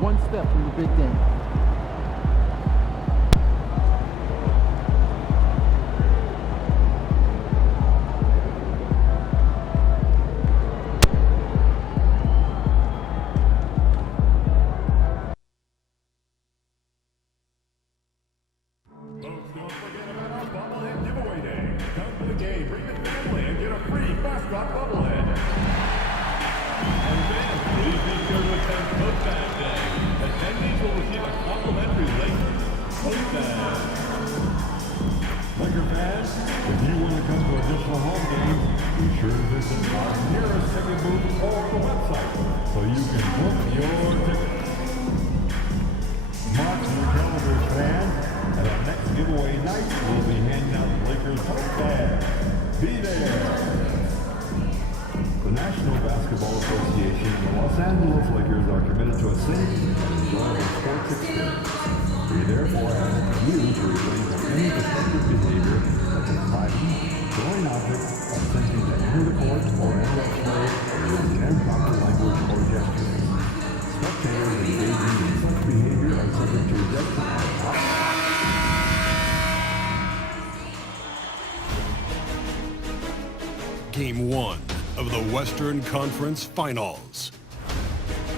one step from the big game. Game 1 of the Western Conference Finals.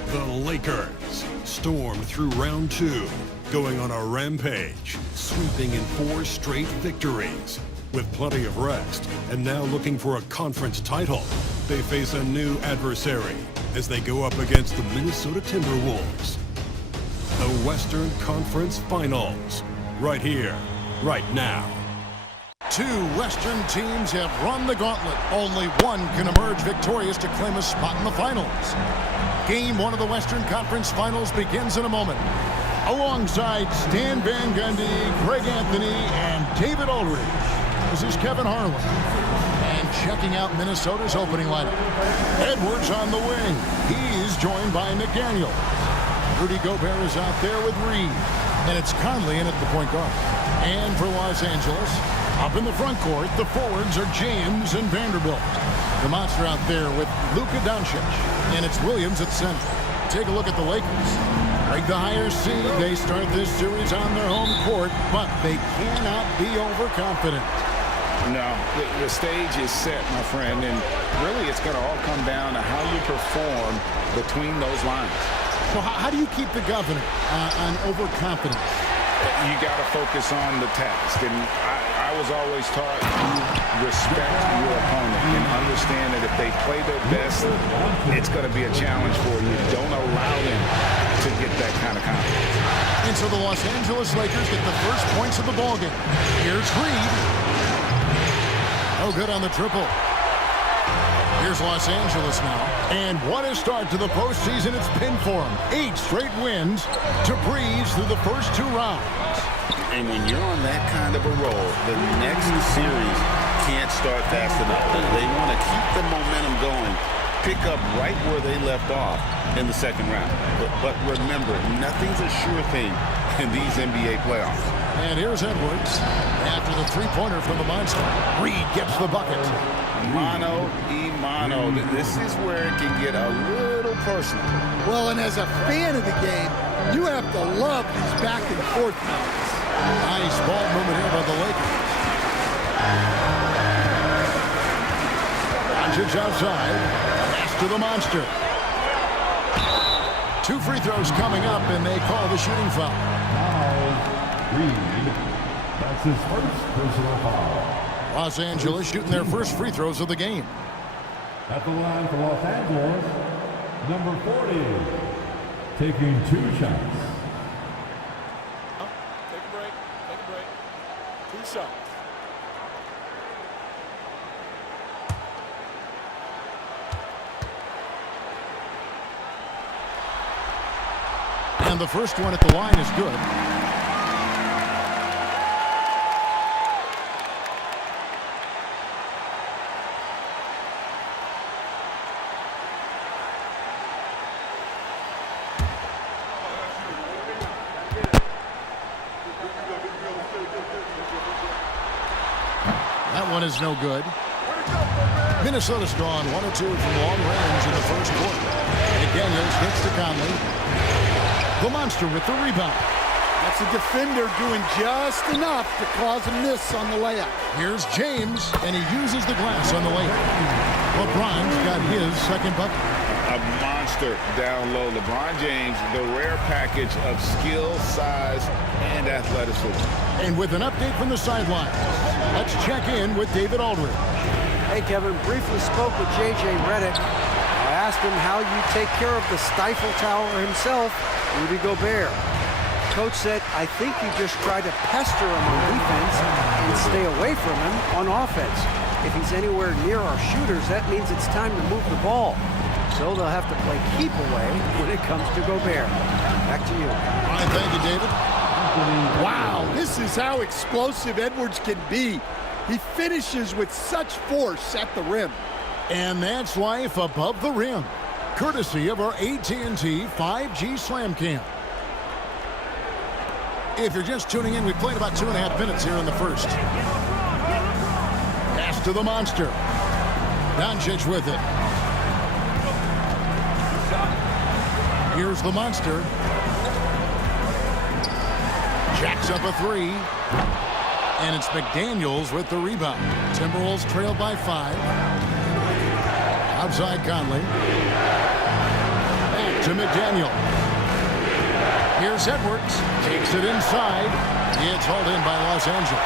The Lakers stormed through round 2, going on a rampage, sweeping in 4 straight victories. With plenty of rest, and now looking for a conference title, they face a new adversary as they go up against the Minnesota Timberwolves. The Western Conference Finals, right here, right now. Two Western teams have run the gauntlet. Only one can emerge victorious to claim a spot in the finals. Game 1 of the Western Conference Finals begins in a moment. Alongside Stan Van Gundy, Greg Anthony, and David Aldridge, this is Kevin Harlan. And checking out Minnesota's opening lineup. Edwards on the wing. He's joined by McDaniel. Rudy Gobert is out there with Reed. And it's Conley in at the point guard. And for Los Angeles, up in the front court, the forwards are James and Vanderbilt. The monster out there with Luka Doncic. And it's Williams at center. Take a look at the Lakers. Like the higher seed, they start this series on their home court, but they cannot be overconfident. No, the stage is set, my friend, and really it's going to all come down to how you perform between those lines. So how do you keep the governor on overconfidence? You got to focus on the task, and I was always taught you respect your opponent and understand that if they play their best, it's going to be a challenge for you. Don't allow them to get that kind of confidence. And so the Los Angeles Lakers get the first points of the ballgame. Here's Reed. No good on the triple. Here's Los Angeles now. And what a start to the postseason it's been for them. 8 straight wins to breeze through the first 2 rounds. And when you're on that kind of a roll, the next series can't start fast enough. They want to keep the momentum going, pick up right where they left off in the second round. But remember, nothing's a sure thing in these NBA playoffs. And here's Edwards after the three-pointer from the monster. Reed gets the bucket. Mano y mano. This is where it can get a little personal. Well, and as a fan of the game, you have to love these back and forth moves. Nice ball movement here by the Lakers. Doncic outside. Pass to the monster. 2 free throws coming up, and they call the shooting foul. Now, Reed. That's his first personal foul. Los Angeles shooting their first free throws of the game. At the line for Los Angeles, number 40, taking 2 shots. Take a break. 2 shots. And the first one at the line is good. That one is no good. Minnesota's drawn 1 or 2 from long range in the first quarter. McDaniels hits to Conley. The Monster with the rebound. That's a defender doing just enough to cause a miss on the layup. Here's James, and he uses the glass on the layup. LeBron's got his second bucket. A monster down low. LeBron James, the rare package of skill, size, and athleticism. And with an update from the sidelines, let's check in with David Aldridge. Hey, Kevin, briefly spoke with J.J. Redick. I asked him how you take care of the Stifle Tower himself, Rudy Gobert. Coach said, I think you just try to pester him on defense and stay away from him on offense. If he's anywhere near our shooters, that means it's time to move the ball. So they'll have to play keep away when it comes to Gobert. Back to you. All right, thank you, David. Wow, this is how explosive Edwards can be. He finishes with such force at the rim. And that's life above the rim, courtesy of our AT&T 5G Slam Cam. If you're just tuning in, we played about 2.5 minutes here in the first. Pass to the Monster. Doncic with it. Here's the Monster. Jacks up a three. And it's McDaniels with the rebound. Timberwolves trail by 5. Outside Conley. Back to McDaniel. Here's Edwards. Takes it inside. It's hauled in by Los Angeles.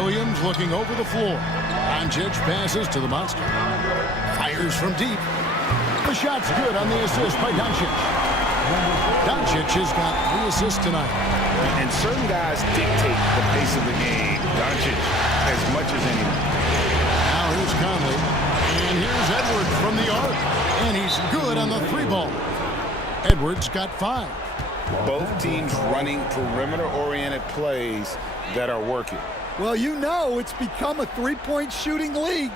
Williams looking over the floor. Doncic passes to the Monster. Fires from deep. The shot's good on the assist by Doncic. Doncic has got 3 assists tonight. And certain guys dictate the pace of the game. Doncic as much as anyone. Now here's Conley. And here's Edwards from the arc. And he's good on the 3-ball. Edwards got 5. Both teams running perimeter-oriented plays that are working. Well, you know it's become a three-point shooting league.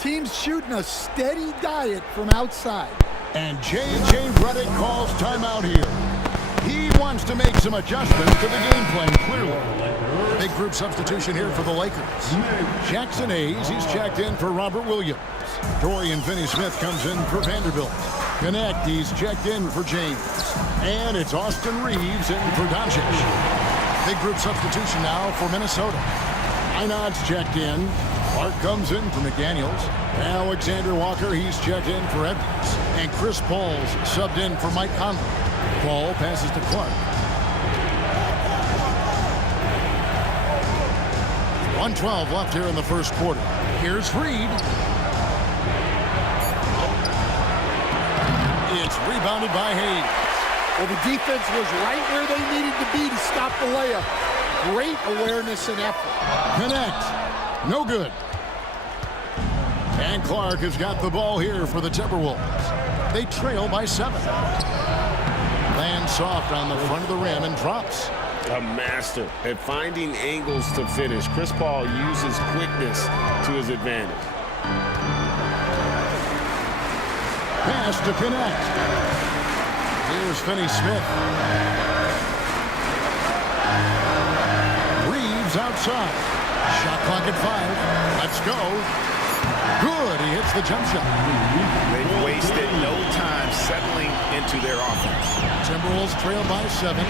Teams shooting a steady diet from outside. And J.J. Redick calls timeout here. He wants to make some adjustments to the game plan, clearly. Big group substitution here for the Lakers. Jackson Hayes, he's checked in for Robert Williams. Dorian Finney-Smith comes in for Vanderbilt. Connect, he's checked in for James. And it's Austin Reeves in for Doncic. Big group substitution now for Minnesota. Einod's checked in. Clark comes in for McDaniels. Alexander Walker, he's checked in for Edwards. And Chris Paul's subbed in for Mike Conley. Paul passes to Clark. 1:12 left here in the first quarter. Here's Reed. It's rebounded by Hayes. Well, the defense was right where they needed to be to stop the layup. Great awareness and effort. Connect. No good. And Clark has got the ball here for the Timberwolves. They trail by 7. Lands soft on the front of the rim and drops. A master at finding angles to finish. Chris Paul uses quickness to his advantage. Pass to connect. Here's Finney-Smith. Reeves outside. Shot clock at 5. Let's go. Good. He hits the jump shot. They've wasted no time settling into their offense. Timberwolves trail by 7.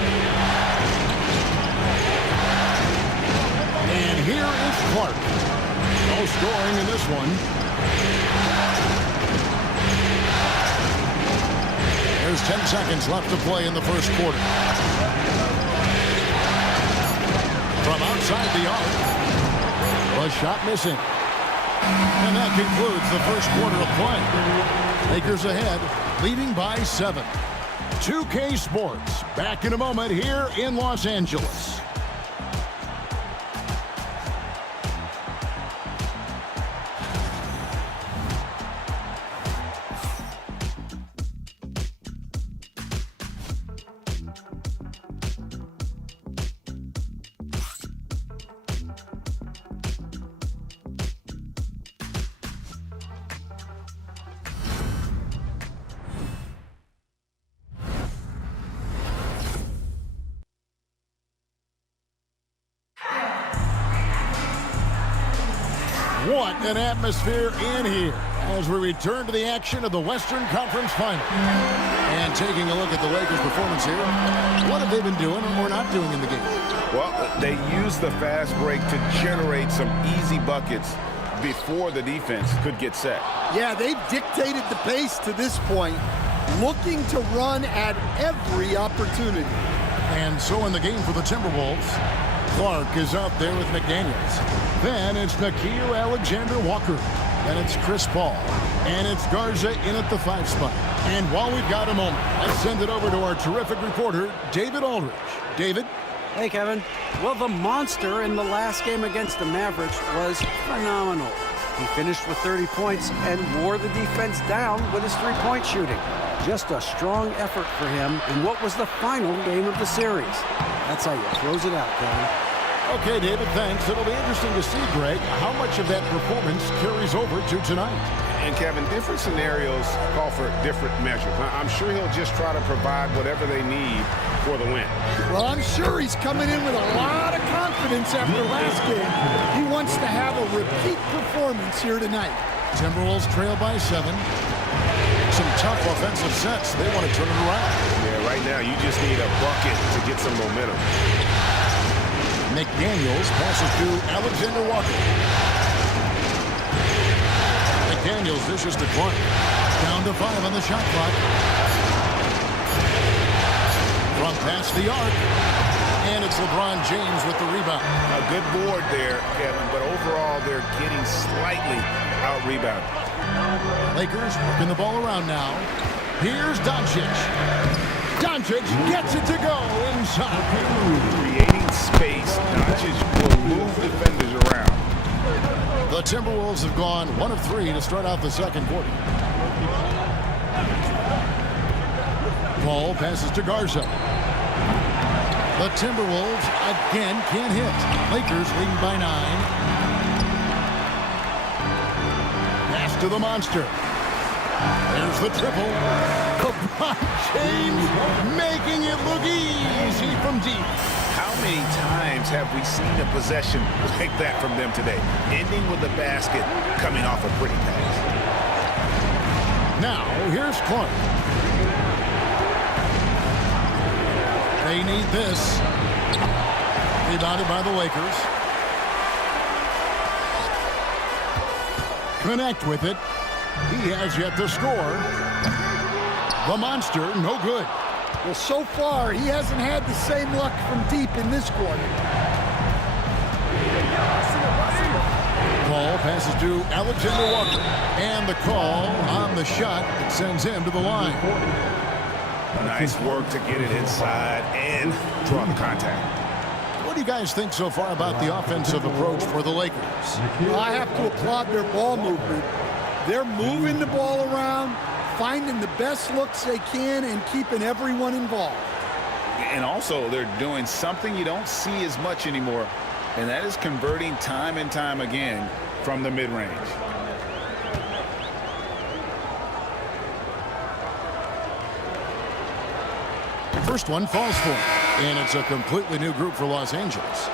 And here is Clark. No scoring in this one. There's 10 seconds left to play in the first quarter. From outside the arc. A shot missing. And that concludes the first quarter of play. Lakers ahead, leading by 7. 2K Sports, back in a moment here in Los Angeles. What an atmosphere in here. as we return to the action of the Western Conference Final. And taking a look at the Lakers' performance here, what have they been doing or not doing in the game? Well, they used the fast break to generate some easy buckets before the defense could get set. Yeah, they've dictated the pace to this point, looking to run at every opportunity. And so in the game for the Timberwolves, Clark is out there with McDaniels. Then it's Nickeil Alexander-Walker. And it's Chris Paul. And it's Garza in at the 5 spot. And while we've got a moment, let's send it over to our terrific reporter, David Aldridge. David? Hey, Kevin. Well, the monster in the last game against the Mavericks was phenomenal. He finished with 30 points and wore the defense down with his three-point shooting. Just a strong effort for him in what was the final game of the series. That's how you close it out, Kevin. Okay, David, thanks. It'll be interesting to see, Greg, how much of that performance carries over to tonight. And Kevin, different scenarios call for different measures. I'm sure he'll just try to provide whatever they need for the win. Well, I'm sure he's coming in with a lot of confidence after last game. He wants to have a repeat performance here tonight. Timberwolves trail by 7. Some tough offensive sets. They want to turn it around. Yeah, right now you just need a bucket to get some momentum. McDaniels passes to Alexander-Walker. McDaniels dishes to Clark. Down to 5 on the shot clock. From past the arc. And it's LeBron James with the rebound. A good board there, Kevin, but overall they're getting slightly out-rebounded. Lakers working the ball around now. Here's Doncic. Doncic gets it to go inside. Creating space, Doncic will move defenders around. The Timberwolves have gone 1 of 3 to start out the second quarter. Paul passes to Garza. The Timberwolves again can't hit. Lakers leading by 9. Pass to the monster. There's the triple. LeBron James making it look easy from deep. How many times have we seen a possession like that from them today? Ending with a basket, coming off a pretty pass. Now, here's Clark. They need this. Rebounded by the Lakers. Connect with it. He has yet to score. The monster, no good. Well, so far, he hasn't had the same luck from deep in this quarter. Paul passes to Alexander-Walker. And the call on the shot that sends him to the line. Nice work to get it inside and draw the contact. What do you guys think so far about the offensive approach for the Lakers? Well, I have to applaud their ball movement. They're moving the ball around, finding the best looks they can, and keeping everyone involved. And also, they're doing something you don't see as much anymore, and that is converting time and time again from the mid-range. First one falls for him, and it's a completely new group for Los Angeles.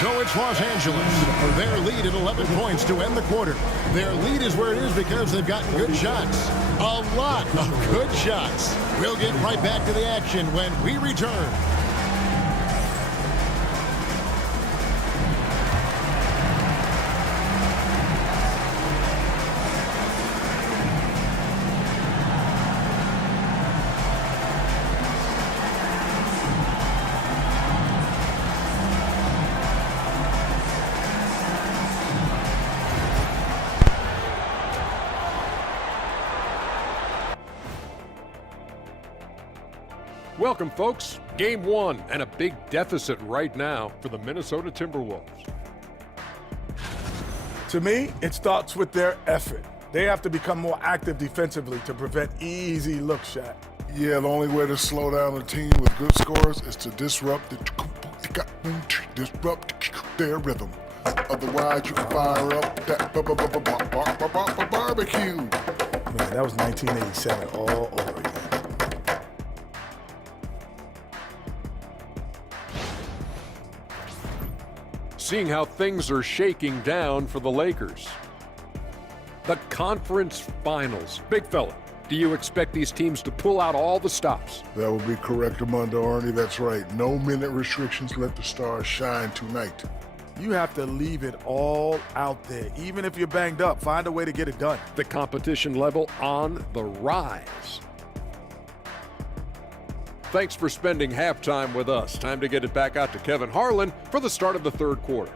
So it's Los Angeles for their lead at 11 points to end the quarter. Their lead is where it is because they've gotten good shots. A lot of good shots. We'll get right back to the action when we return. Welcome, folks. Game 1 and a big deficit right now for the Minnesota Timberwolves. To me, it starts with their effort. They have to become more active defensively to prevent easy look shot. Yeah, the only way to slow down a team with good scores is to disrupt their rhythm. Otherwise, you can fire up that barbecue. Man, that was 1987 all over again. Seeing how things are shaking down for the Lakers. The conference finals. Big fella, do you expect these teams to pull out all the stops? That would be correct, Armando Arnie. That's right. No minute restrictions. Let the stars shine tonight. You have to leave it all out there. Even if you're banged up, find a way to get it done. The competition level on the rise. Thanks for spending halftime with us. Time to get it back out to Kevin Harlan for the start of the third quarter.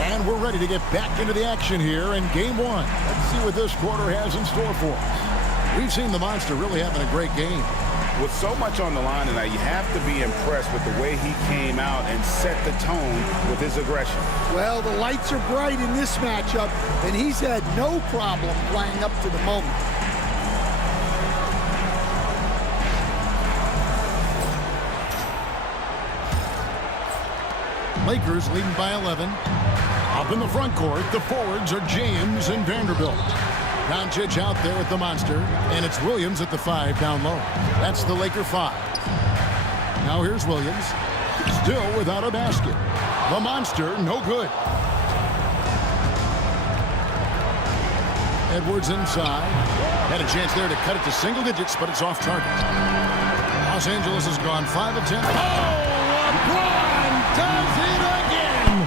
And we're ready to get back into the action here in game one. Let's see what this quarter has in store for us. We've seen the Monster really having a great game. With so much on the line tonight, you have to be impressed with the way he came out and set the tone with his aggression. Well, the lights are bright in this matchup, and he's had no problem playing up to the moment. Lakers leading by 11. Up in the front court, the forwards are James and Vanderbilt. Doncic out there at the Monster, and it's Williams at the 5 down low. That's the Laker 5. Now here's Williams, still without a basket. The Monster, no good. Edwards inside. Had a chance there to cut it to single digits, but it's off target. Los Angeles has gone 5 of 10. Oh, LeBron does it again!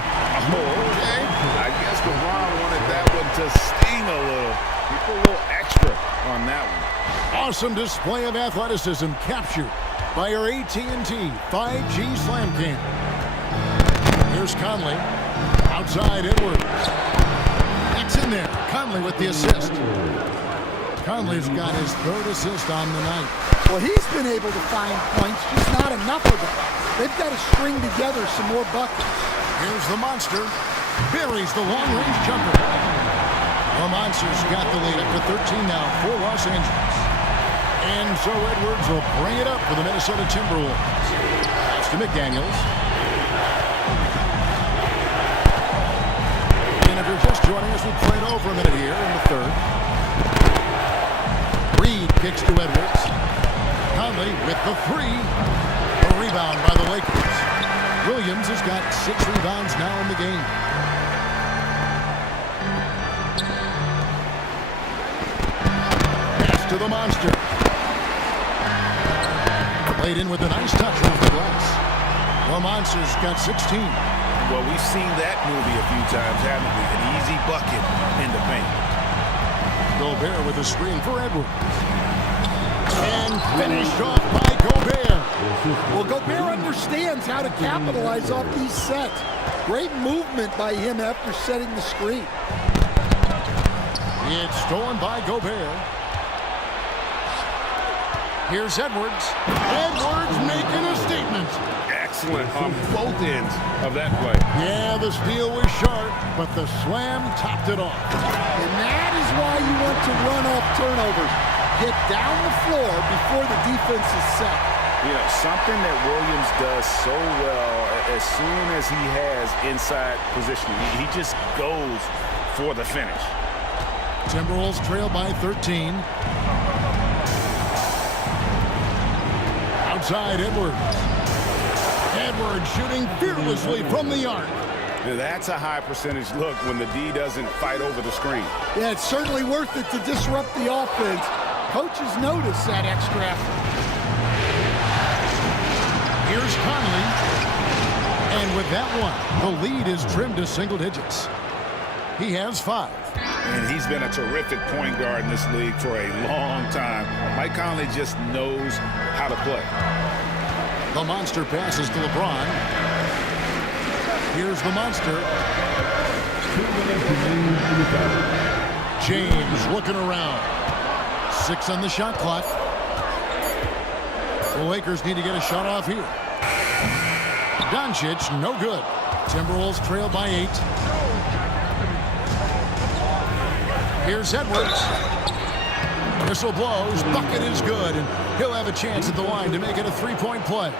Oh, okay. I guess LeBron wanted that one to sting a little. He put a little extra on that one. Awesome display of athleticism captured by our AT&T 5G Slam Cam. Here's Conley. Outside Edwards. That's in there. Conley with the assist. Conley's got his third assist on the night. Well, he's been able to find points, just not enough of them. They've got to string together some more buckets. Here's the Monster. Buries the long-range jumper. The Monster's got the lead up to 13 now for Los Angeles. And so Edwards will bring it up for the Minnesota Timberwolves. Pass to McDaniels. And if you're just joining us, we've played over a minute here in the third. Reed kicks to Edwards. Conley with the 3. A rebound by the Lakers. Williams has got 6 rebounds now in the game. Pass to the Monster. Played in with a nice touch off the glass. The Monster's got 16. Well, we've seen that movie a few times, haven't we? An easy bucket in the paint. Gobert with a screen for Edwards. And finished off by Gobert. Well, Gobert understands how to capitalize off these sets. Great movement by him after setting the screen. It's stolen by Gobert. Here's Edwards. Edwards making a statement. Excellent on both ends of that play. Yeah, the steal was sharp, but the slam topped it off. And that is why you want to run off turnovers. Get down the floor before the defense is set. You know, something that Williams does so well as soon as he has inside positioning, he just goes for the finish. Timberwolves trail by 13. Outside Edwards. Edwards shooting fearlessly from the arc. That's a high percentage look when the D doesn't fight over the screen. Yeah, it's certainly worth it to disrupt the offense. Coaches notice that extra effort. Here's Conley. And with that one, the lead is trimmed to single digits. He has 5. And he's been a terrific point guard in this league for a long time. Mike Conley just knows how to play. The Monster passes to LeBron. Here's the Monster. James looking around. 6 on the shot clock. The Lakers need to get a shot off here. Doncic, no good. Timberwolves trail by 8. Here's Edwards. Whistle blows. Bucket is good, and he'll have a chance at the line to make it a three-point play.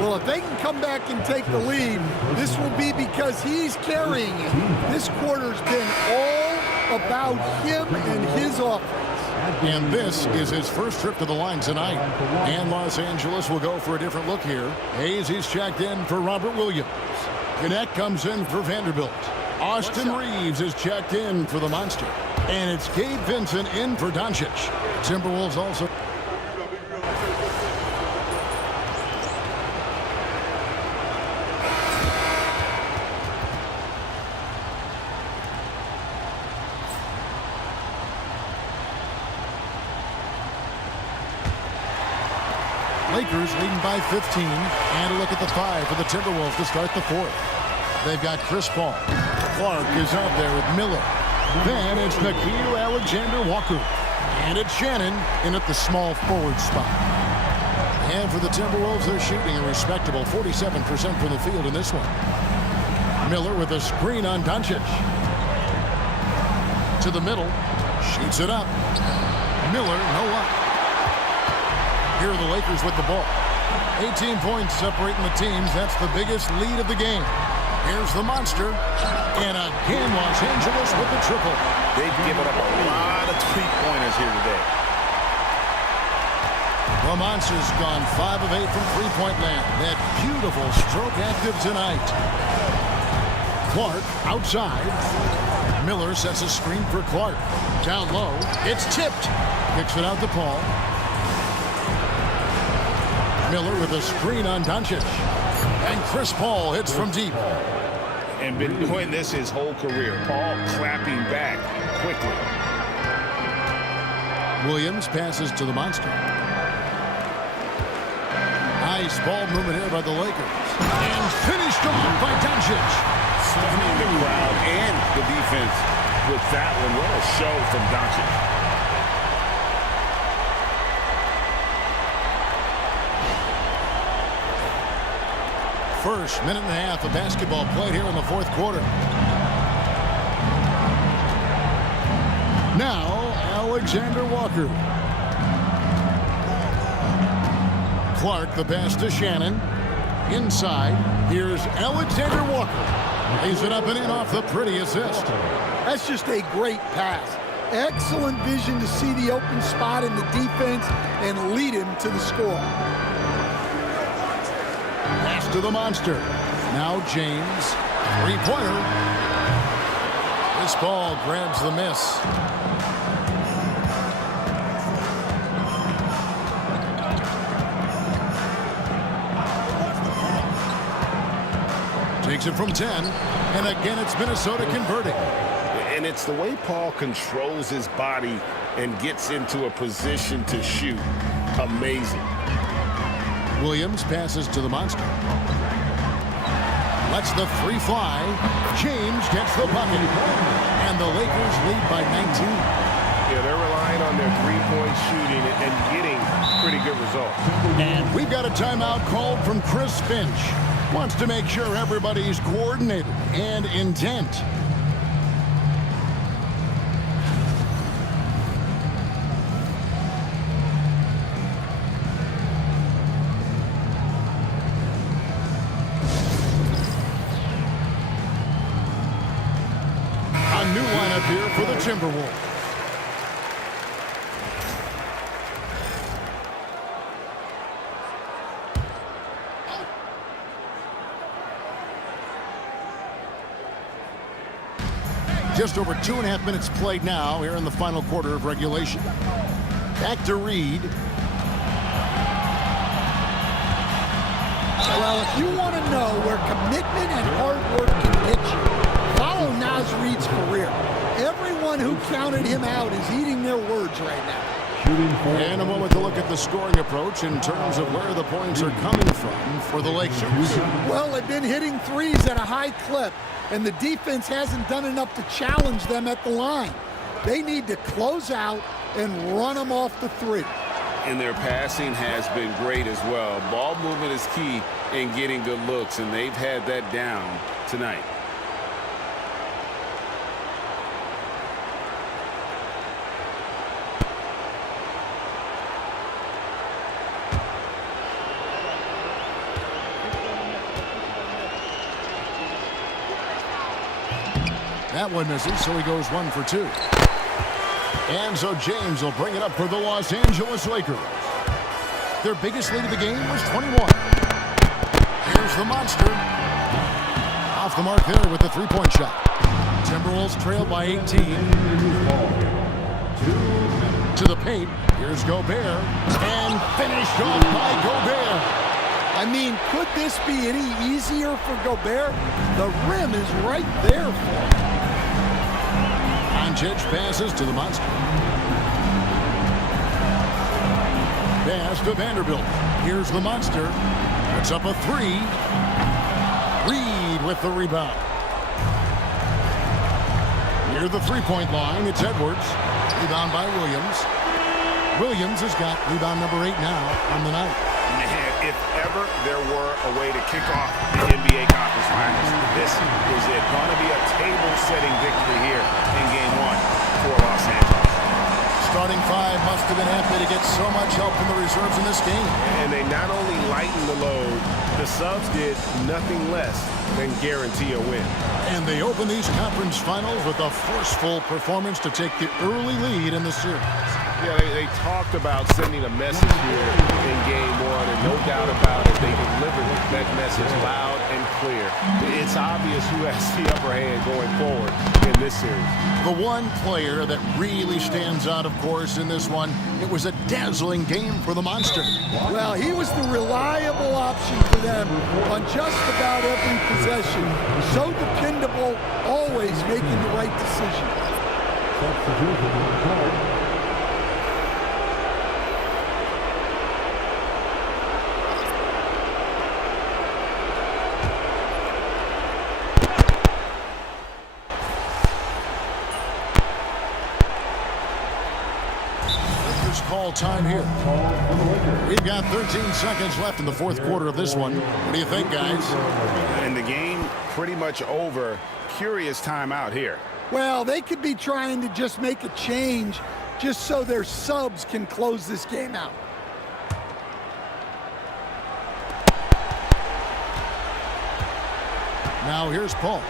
Well, if they can come back and take the lead, this will be because he's carrying it. This quarter's been all about him and his offense. And this is his first trip to the line tonight. And Los Angeles will go for a different look here. Hayes, he's checked in for Robert Williams. Gannett comes in for Vanderbilt. Austin Reeves is checked in for the Monster. And it's Gabe Vincent in for Doncic. Timberwolves also. Lakers leading by 15. And a look at the 5 for the Timberwolves to start the 4th. They've got Chris Paul. Clark is out there with Miller. Then it's Nickeil Alexander-Walker. And it's Shannon in at the small forward spot. And for the Timberwolves, they're shooting a respectable 47% from the field in this one. Miller with a screen on Doncic. To the middle. Shoots it up. Miller, no luck. Here are the Lakers with the ball. 18 points separating the teams. That's the biggest lead of the game. Here's the Monster. And again, Los Angeles with the triple. They've given up a lot of three-pointers here today. The Monster's gone 5 of 8 from three-point land. That beautiful stroke active tonight. Clark outside. Miller sets a screen for Clark. Down low. It's tipped. Kicks it out to Paul. Miller with a screen on Doncic. And Chris Paul hits from deep. And been doing this his whole career. Paul clapping back quickly. Williams passes to the Monster. Nice ball movement here by the Lakers. And finished off by Doncic. Stunning the crowd and the defense with that one. What a show from Doncic. First minute and a half of basketball played here in the 4th quarter. Now, Alexander Walker. Clark, the pass to Shannon. Inside, here's Alexander Walker. Lays it up and in off the pretty assist. That's just a great pass. Excellent vision to see the open spot in the defense and lead him to the score. Pass to the Monster. Now James. Three-pointer. This ball grabs the miss. Takes it from 10. And again, it's Minnesota converting. And it's the way Paul controls his body and gets into a position to shoot. Amazing. Williams passes to the Monster. Lets the three fly. James gets the bucket. And the Lakers lead by 19. Yeah, they're relying on their three-point shooting and getting pretty good results. And we've got a timeout called from Chris Finch. Wants to make sure everybody's coordinated and intent. A new lineup here for the Timberwolves. Just over 2.5 minutes played now here in the final quarter of regulation. Back to Reed. Well, if you want to know where commitment and hard work can get you, follow Naz Reed's career. Everyone who counted him out is eating their words right now. And a moment to look at the scoring approach in terms of where the points are coming from for the Lakers. Well, they've been hitting threes at a high clip, and the defense hasn't done enough to challenge them at the line. They need to close out and run them off the three. And their passing has been great as well. Ball movement is key in getting good looks, and they've had that down tonight. That one misses, so he goes 1 for 2. And so James will bring it up for the Los Angeles Lakers. Their biggest lead of the game was 21. Here's the monster. Off the mark there with the three-point shot. Timberwolves trail by 18. To the paint. Here's Gobert. And finished off by Gobert. I mean, could this be any easier for Gobert? The rim is right there for him. Doncic passes to the monster. Pass to Vanderbilt. Here's the monster. Puts up a 3. Reed with the rebound. Near the three-point line, it's Edwards. Rebound by Williams. Williams has got rebound number 8 now on the night. Man, if ever there were a way to kick off the NBA Conference Finals, this is it. Going to be a table-setting victory here in Game 1 for Los Angeles. Starting 5 must have been happy to get so much help from the reserves in this game. And they not only lightened the load, the subs did nothing less than guarantee a win. And they open these conference finals with a forceful performance to take the early lead in the series. Yeah, they talked about sending a message here in Game 1, and no doubt about it, they delivered that message loud and clear. It's obvious who has the upper hand going forward in this series. The one player that really stands out, of course, in this one, it was a dazzling game for the Monster. Well, he was the reliable option for them on just about every possession. So dependable, always making the right decision. Call time here. We've got 13 seconds left in the fourth quarter of this one. What do you think, guys? And the game pretty much over. Curious timeout here. Well, they could be trying to just make a change just so their subs can close this game out. Now here's Paul.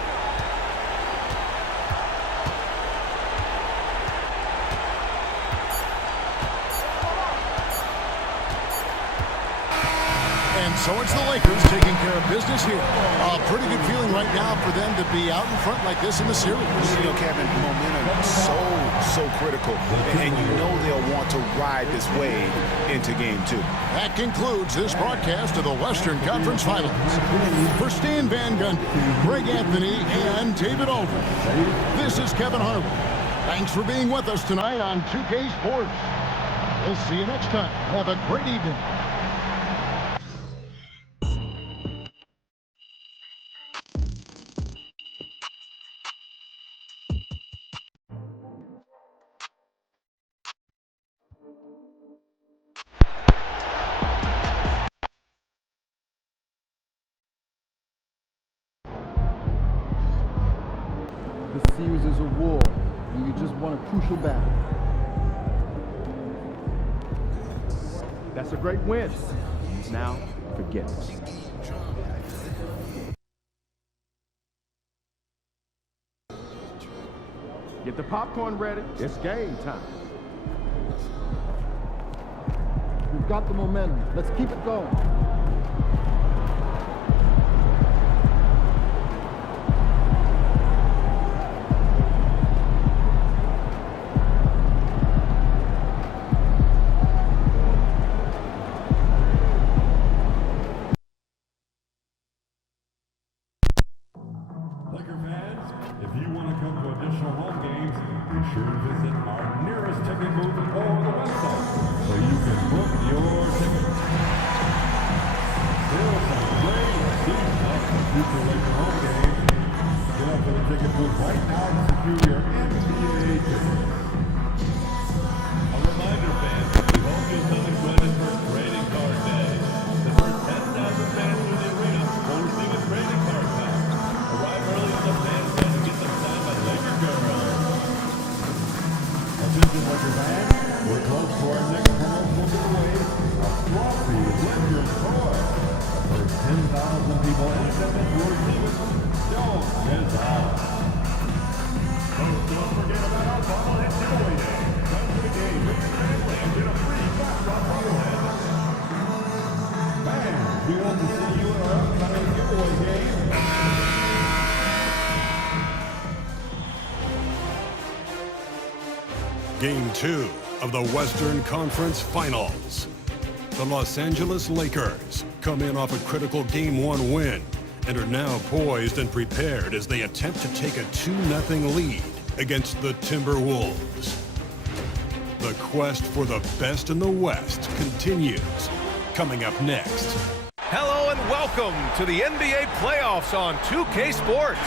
So it's the Lakers taking care of business here. A pretty good feeling right now for them to be out in front like this in the series. You know, Kevin, momentum so critical. And you know they'll want to ride this wave into Game 2. That concludes this broadcast of the Western Conference Finals. For Stan Van Gundy, Greg Anthony, and David Aldridge, this is Kevin Harlan. Thanks for being with us tonight on 2K Sports. We'll see you next time. Have a great evening. This series is a war, and you just won a crucial battle. That's a great win. Now, forget it. Get the popcorn ready. It's game time. We've got the momentum. Let's keep it going. Sure to visit our nearest ticket booth or the website so you can book your tickets. Still some great seats up for future Laker home games. Get up to the ticket booth right now to secure your NBA tickets. A reminder, fans, we hope you'll come and For independent receivers, Jones is out. Folks, don't forget about our bobblehead giveaway day. Come to the game with your family and get a free backdrop bobblehead. Fans, we want to see you in our upcoming giveaway game. Game 2 of the Western Conference Finals. The Los Angeles Lakers come in off a critical Game 1 win and are now poised and prepared as they attempt to take a 2-0 lead against the Timberwolves. The quest for the best in the West continues. Coming up next. Hello and welcome to the NBA playoffs on 2K Sports.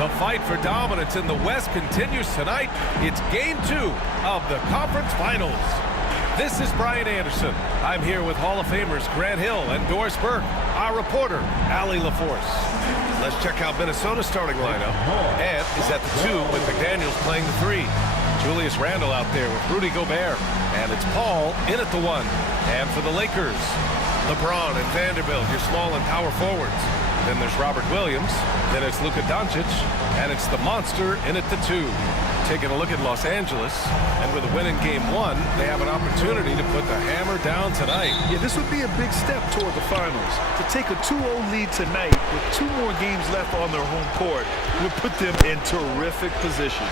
The fight for dominance in the West continues tonight. It's Game 2 of the Conference Finals. This is Brian Anderson. I'm here with Hall of Famers Grant Hill and Doris Burke, our reporter, Allie LaForce. Let's check out Minnesota's starting lineup. Ant is at the 2 with McDaniels playing the 3. Julius Randle out there with Rudy Gobert. And it's Paul in at the 1. And for the Lakers, LeBron and Vanderbilt, your small and power forwards. Then there's Robert Williams. Then it's Luka Doncic. And it's the monster in at the 2. Taking a look at Los Angeles, and with a win in Game 1, they have an opportunity to put the hammer down tonight. Yeah, this would be a big step toward the finals. To take a 2-0 lead tonight with 2 more games left on their home court would put them in terrific position.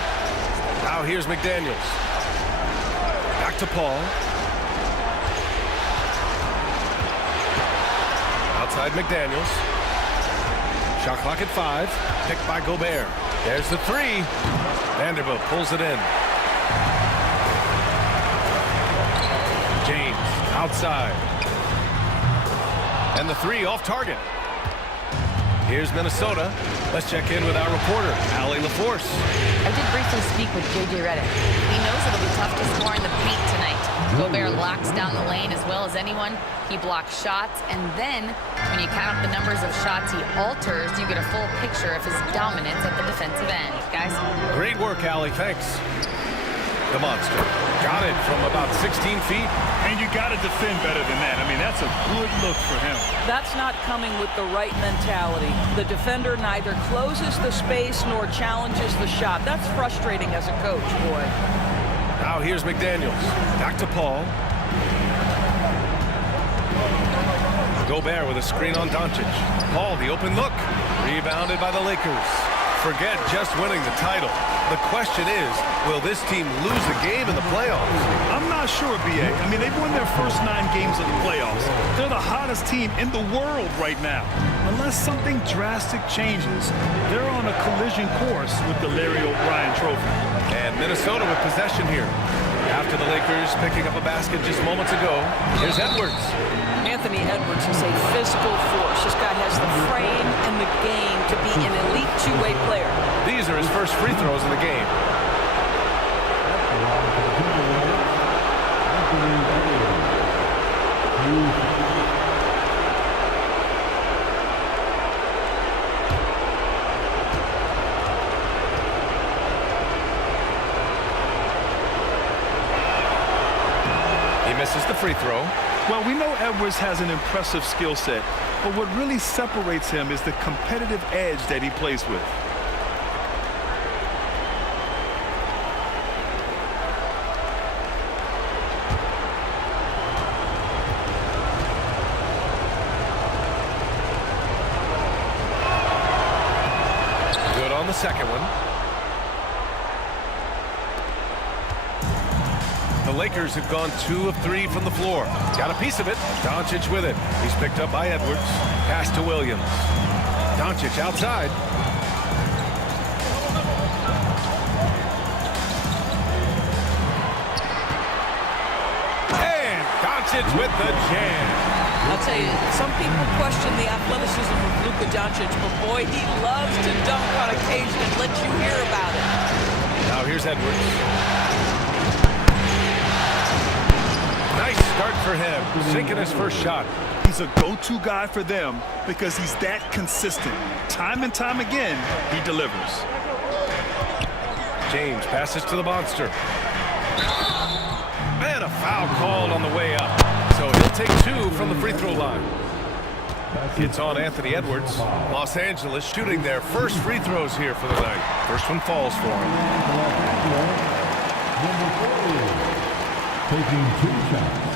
Now here's McDaniels. Back to Paul. Outside McDaniels. Shot clock at 5. Picked by Gobert. There's the 3. Vanderbilt pulls it in. James outside. And the 3 off target. Here's Minnesota. Let's check in with our reporter, Allie LaForce. I did briefly speak with J.J. Redick. He knows it'll be tough to score in the paint tonight. Gobert locks down the lane as well as anyone. He blocks shots, and then when you count up the numbers of shots he alters, you get a full picture of his dominance at the defensive end. Guys? Great work, Allie. Thanks. The monster got it from about 16 feet. And you got to defend better than that. I mean, that's a good look for him. That's not coming with the right mentality. The defender neither closes the space nor challenges the shot. That's frustrating as a coach, boy. Now here's McDaniels. Back to Paul. Gobert with a screen on Doncic. Paul, the open look. Rebounded by the Lakers. Forget just winning the title. The question is, will this team lose a game in the playoffs? I'm not sure, B.A. I mean, they've won their first 9 games of the playoffs. They're the hottest team in the world right now. Unless something drastic changes, they're on a collision course with the Larry O'Brien trophy. And Minnesota with possession here. After the Lakers picking up a basket just moments ago, here's Edwards. Anthony Edwards is a physical force. This guy has the frame and the game to be an elite 2-way player. These are his first free throws in the game. He misses the free throw. Well, we know Edwards has an impressive skill set, but what really separates him is the competitive edge that he plays with. Good on the second one. The Lakers have gone 2 of 3 from the floor. Got a piece of it. Doncic with it. He's picked up by Edwards. Pass to Williams. Doncic outside. And Doncic with the jam. I'll tell you, some people question the athleticism of Luka Doncic, but boy, he loves to dunk on occasion and let you hear about it. Now here's Edwards. Nice start for him, sinking his first shot. He's a go-to guy for them because he's that consistent. Time and time again, he delivers. James passes to the monster. And a foul called on the way up. So he'll take 2 from the free throw line. It's on Anthony Edwards. Los Angeles shooting their first free throws here for the night. First one falls for him. Taking 2 shots.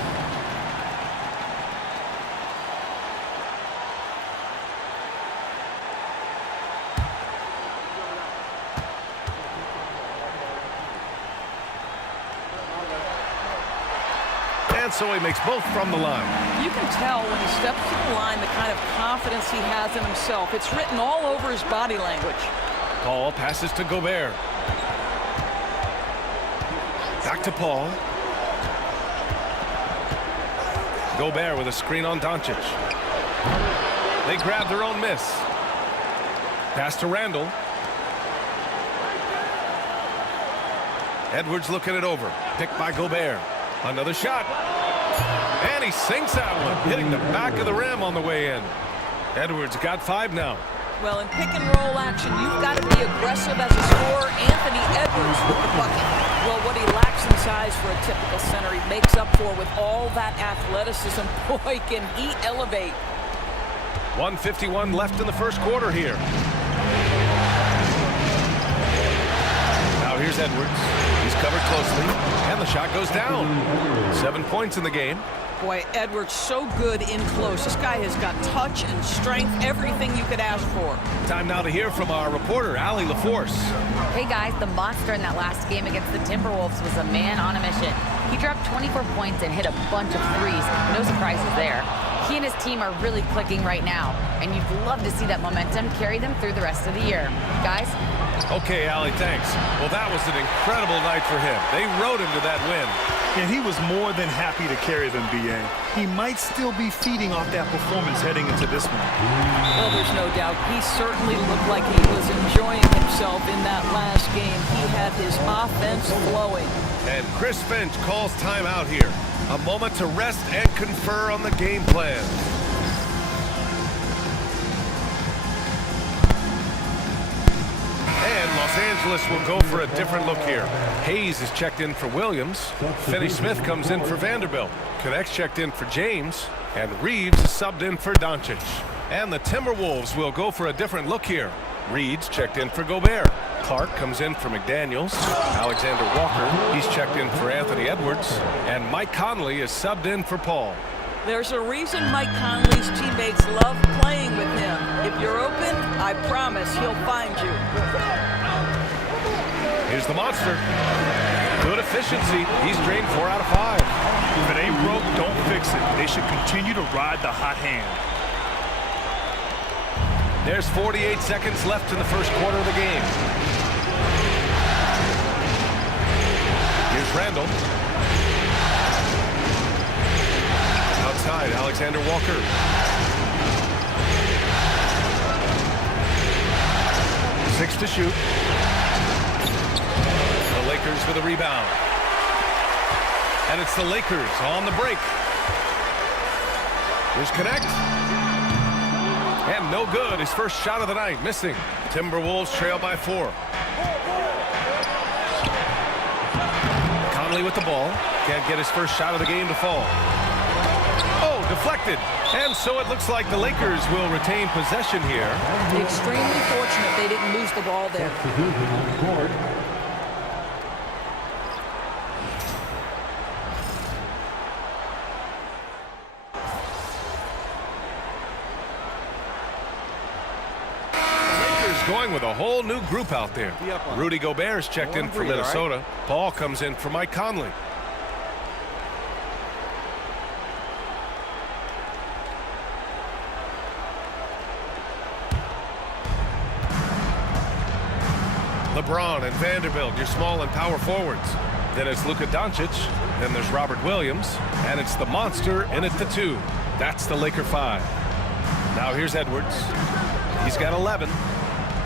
And so he makes both from the line. You can tell when he steps to the line the kind of confidence he has in himself. It's written all over his body language. Paul passes to Gobert. Back to Paul. Gobert with a screen on Doncic. They grab their own miss. Pass to Randall. Edwards looking it over. Picked by Gobert. Another shot. And he sinks that one, hitting the back of the rim on the way in. Edwards got 5 now. Well, in pick and roll action, you've got to be aggressive as a scorer. Anthony Edwards with the bucket. Well, what he lacks in size for a typical center, he makes up for with all that athleticism. Boy, can he elevate. 1:51 left in the first quarter here. Now here's Edwards. He's covered closely, and the shot goes down. 7 points in the game. Boy, Edwards so good in close. This guy has got touch and strength, everything you could ask for. Time now to hear from our reporter, Allie LaForce. Hey guys, the monster in that last game against the Timberwolves was a man on a mission. He dropped 24 points and hit a bunch of threes. No surprises there. He and his team are really clicking right now, and you'd love to see that momentum carry them through the rest of the year. Guys? Okay, Allie, thanks. Well, that was an incredible night for him. They rode him to that win. And he was more than happy to carry them, B.A. He might still be feeding off that performance heading into this one. Well, there's no doubt. He certainly looked like he was enjoying himself in that last game. He had his offense flowing. And Chris Finch calls timeout here. A moment to rest and confer on the game plan. And Los Angeles will go for a different look here. Hayes is checked in for Williams. Finney-Smith comes in for Vanderbilt. Connects checked in for James. And Reeves is subbed in for Doncic. And the Timberwolves will go for a different look here. Reed's checked in for Gobert. Clark comes in for McDaniels. Alexander Walker, he's checked in for Anthony Edwards. And Mike Conley is subbed in for Paul. There's a reason Mike Conley's teammates love playing with him. If you're open, I promise he'll find you. Here's the monster. Good efficiency. He's drained 4 out of 5. If it ain't broke, don't fix it. They should continue to ride the hot hand. There's 48 seconds left in the first quarter of the game. Here's Randall. Outside, Alexander Walker. Six to shoot. The Lakers with a rebound. And it's the Lakers on the break. Here's Connect. And no good. His first shot of the night, missing. Timberwolves trail by 4. Conley with the ball. Can't get his first shot of the game to fall. Oh, deflected. And so it looks like the Lakers will retain possession here. Extremely fortunate they didn't lose the ball there. Going with a whole new group out there. Rudy Gobert's checked in for Minnesota. Paul comes in for Mike Conley. LeBron and Vanderbilt, your small and power forwards. Then it's Luka Doncic. Then there's Robert Williams. And it's the monster in at the 2. That's the Laker 5. Now here's Edwards. He's got 11.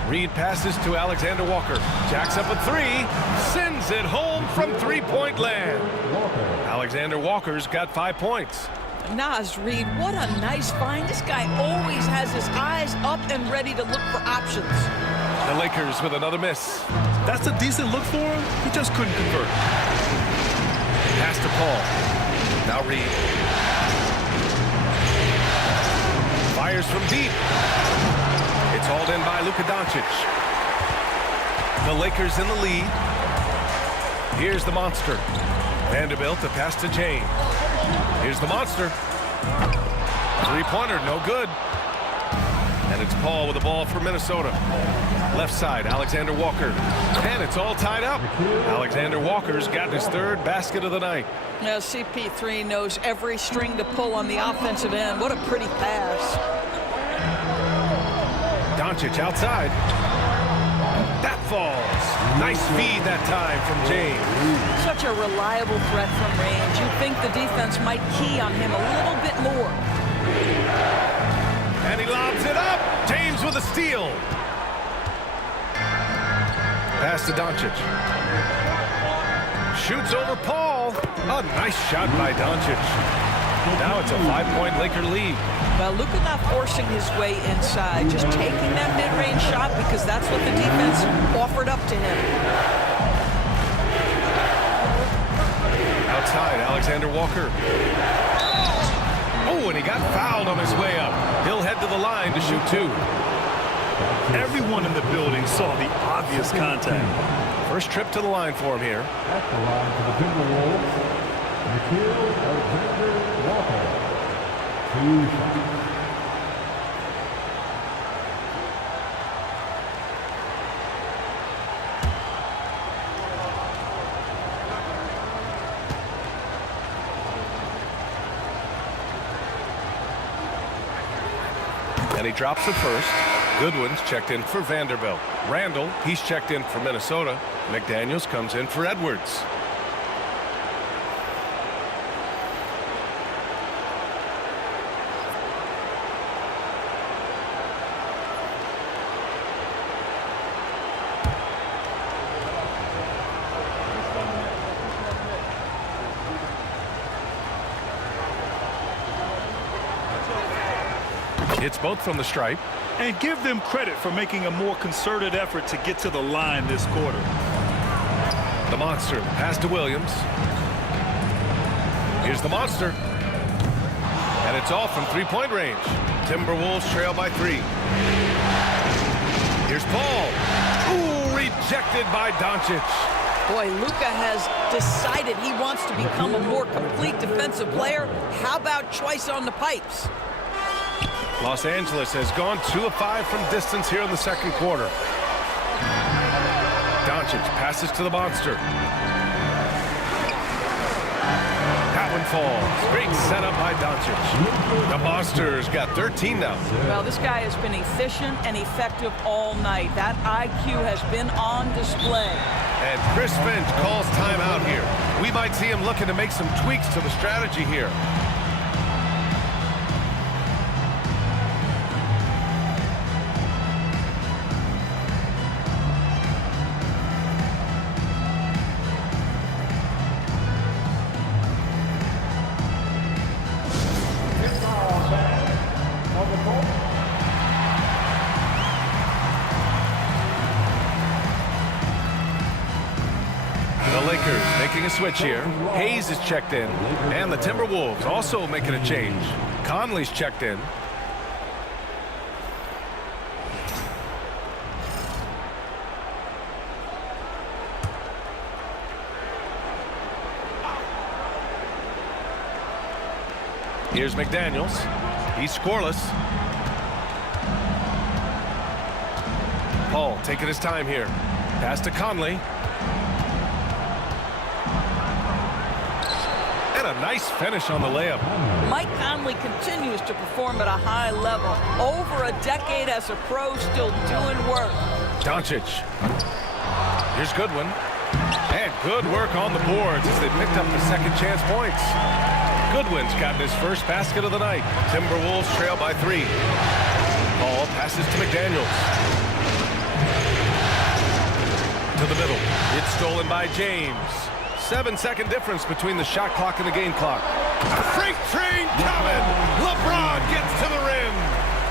Reed passes to Alexander Walker. Jacks up a 3. Sends it home from three-point land. Alexander Walker's got 5 points. Naz Reed, what a nice find. This guy always has his eyes up and ready to look for options. The Lakers with another miss. That's a decent look for him. He just couldn't convert. Pass to Paul. Now Reed. Fires Fires from deep. It's hauled in by Luka Doncic. The Lakers in the lead. Here's the monster. Vanderbilt, the pass to James. Here's the monster. Three-pointer, no good. And it's Paul with the ball for Minnesota. Left side, Alexander Walker. And it's all tied up. Alexander Walker's got his third basket of the night. Now, CP3 knows every string to pull on the offensive end. What a pretty pass. Doncic outside. That falls. Nice feed that time from James. Such a reliable threat from range. You'd think the defense might key on him a little bit more. And he lobs it up. James with a steal. Pass to Doncic. Shoots over Paul. A nice shot by Doncic. Now it's a 5-point Laker lead. Well, Luka not forcing his way inside, just taking that mid-range shot because that's what the defense offered up to him. Outside, Alexander Walker. Oh, and he got fouled on his way up. He'll head to the line to shoot two. Everyone in the building saw the obvious contact. First trip to the line for him here. At the line for the Timberwolves, Alexander Walker. 2 shots. And he drops the first. Goodwin's checked in for Vanderbilt. Randall, he's checked in for Minnesota. McDaniels comes in for Edwards. It's both from the stripe. And give them credit for making a more concerted effort to get to the line this quarter. The monster, pass to Williams. Here's the monster. And it's off from three-point range. Timberwolves trail by 3. Here's Paul. Ooh, rejected by Doncic. Boy, Luka has decided he wants to become a more complete defensive player. How about choice on the pipes? Los Angeles has gone 2 of 5 from distance here in the second quarter. Doncic passes to the monster. That one falls. Great setup by Doncic. The monster's got 13 now. Well, this guy has been efficient and effective all night. That IQ has been on display. And Chris Finch calls timeout here. We might see him looking to make some tweaks to the strategy here. Making a switch here. Hayes is checked in. And the Timberwolves also making a change. Conley's checked in. Here's McDaniels. He's scoreless. Paul taking his time here. Pass to Conley. And a nice finish on the layup. Mike Conley continues to perform at a high level. Over a decade as a pro, still doing work. Doncic. Here's Goodwin. And good work on the boards as they picked up the second chance points. Goodwin's gotten his first basket of the night. Timberwolves trail by 3. Ball passes to McDaniels. To the middle. It's stolen by James. 7-second difference between the shot clock and the game clock. A freight train coming. LeBron gets to the rim.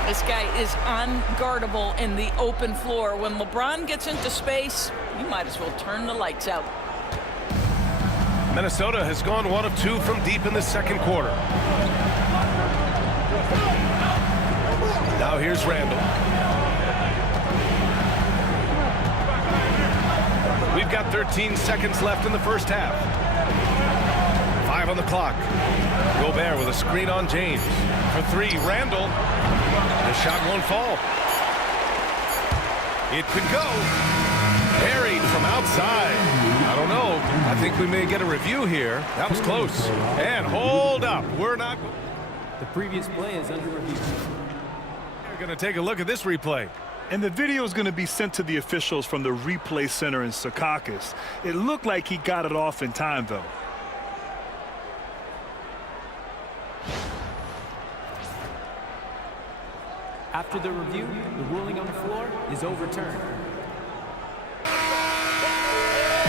This guy is unguardable in the open floor. When LeBron gets into space, you might as well turn the lights out. Minnesota has gone 1 of 2 from deep in the second quarter. here's Randall. We've got 13 seconds left in the first half. 5 on the clock. Gobert with a screen on James. For 3, Randall. The shot won't fall. It could go. Buried from outside. I don't know. I think we may get a review here. That was close. And hold up. We're not. The previous play is under review. We're going to take a look at this replay. And the video is going to be sent to the officials from the replay center in Secaucus. It looked like he got it off in time, though. After the review, the ruling on the floor is overturned.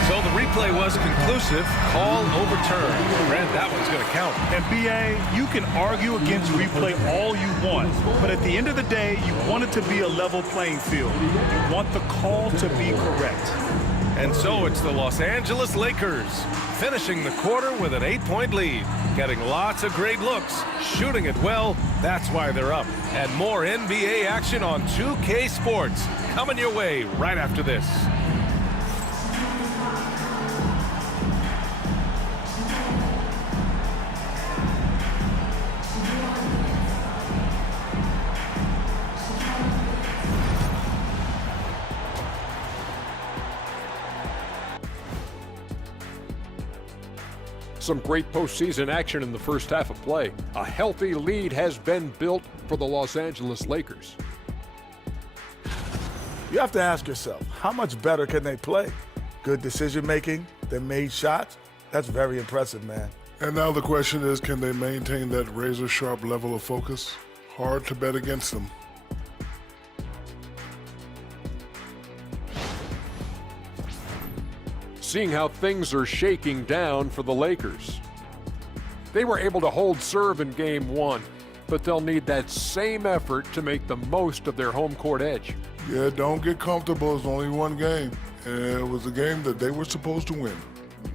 So the replay was conclusive. Call overturned. Brent, that one's going to count. And BA, you can argue against replay all you want, but at the end of the day, you want it to be a level playing field. You want the call to be correct. And so it's the Los Angeles Lakers finishing the quarter with an 8-point lead, getting lots of great looks, shooting it well. That's why they're up. And more NBA action on 2K Sports coming your way right after this. Some great postseason action in the first half of play. A healthy lead has been built for the Los Angeles Lakers. You have to ask yourself, how much better can they play? Good decision-making, they made shots. That's very impressive, man. And now the question is, can they maintain that razor-sharp level of focus? Hard to bet against them. Seeing how things are shaking down for the Lakers. They were able to hold serve in Game 1, but they'll need that same effort to make the most of their home court edge. Yeah, don't get comfortable. It's only one game. And it was a game that they were supposed to win.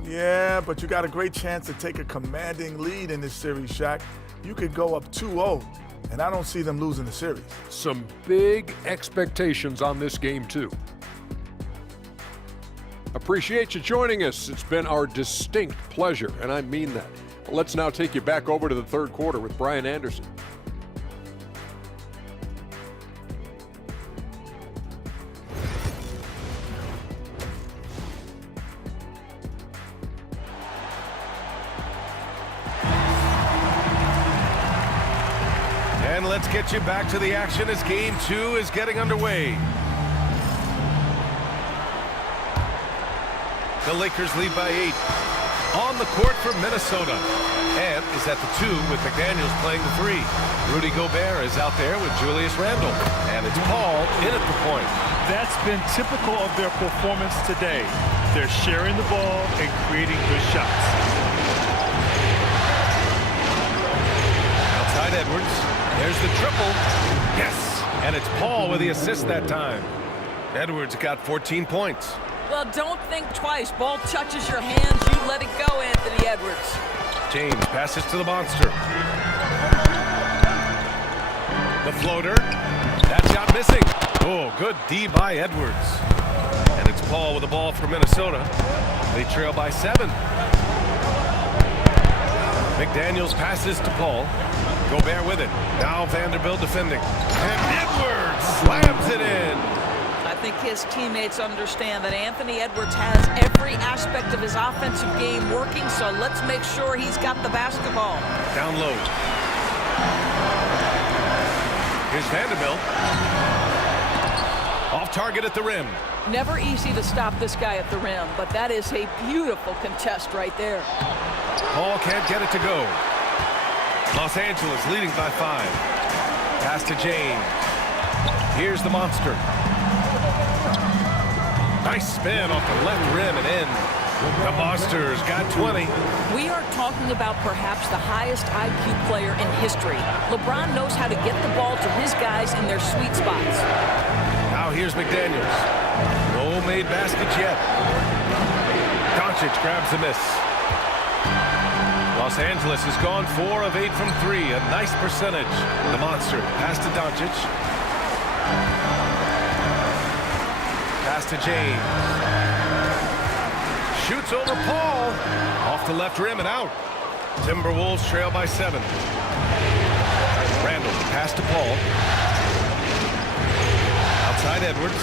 Yeah, but you got a great chance to take a commanding lead in this series, Shaq. You could go up 2-0, and I don't see them losing the series. Some big expectations on this game, too. Appreciate you joining us. It's been our distinct pleasure, and I mean that. Let's now take you back over to the third quarter with Brian Anderson. And let's get you back to the action as Game 2 is getting underway. The Lakers lead by 8. On the court for Minnesota. And is at the 2 with McDaniels playing the 3. Rudy Gobert is out there with Julius Randle. And it's Paul in at the point. That's been typical of their performance today. They're sharing the ball and creating good shots. Outside Edwards. There's the triple. Yes! And it's Paul with the assist that time. Edwards got 14 points. Well, don't think twice. Ball touches your hands, you let it go, Anthony Edwards. James passes to the monster. The floater. That shot missing. Oh, good D by Edwards. And it's Paul with the ball for Minnesota. They trail by 7. McDaniels passes to Paul. Gobert with it. Now Vanderbilt defending. And Edwards slams it in. I think his teammates understand that Anthony Edwards has every aspect of his offensive game working, so let's make sure he's got the basketball. Down low. Here's Vanderbilt. Off target at the rim. Never easy to stop this guy at the rim, but that is a beautiful contest right there. Paul can't get it to go. Los Angeles leading by 5. Pass to James. Here's the monster. Nice spin off the left rim and in. The Monsters got 20. We are talking about perhaps the highest IQ player in history. LeBron knows how to get the ball to his guys in their sweet spots. Now here's McDaniels. No made baskets yet. Doncic grabs the miss. Los Angeles has gone 4 of 8 from 3. A nice percentage. The monster pass to Doncic. Pass to James. Shoots over Paul. Off the left rim and out. Timberwolves trail by 7. Randall, pass to Paul. Outside Edwards.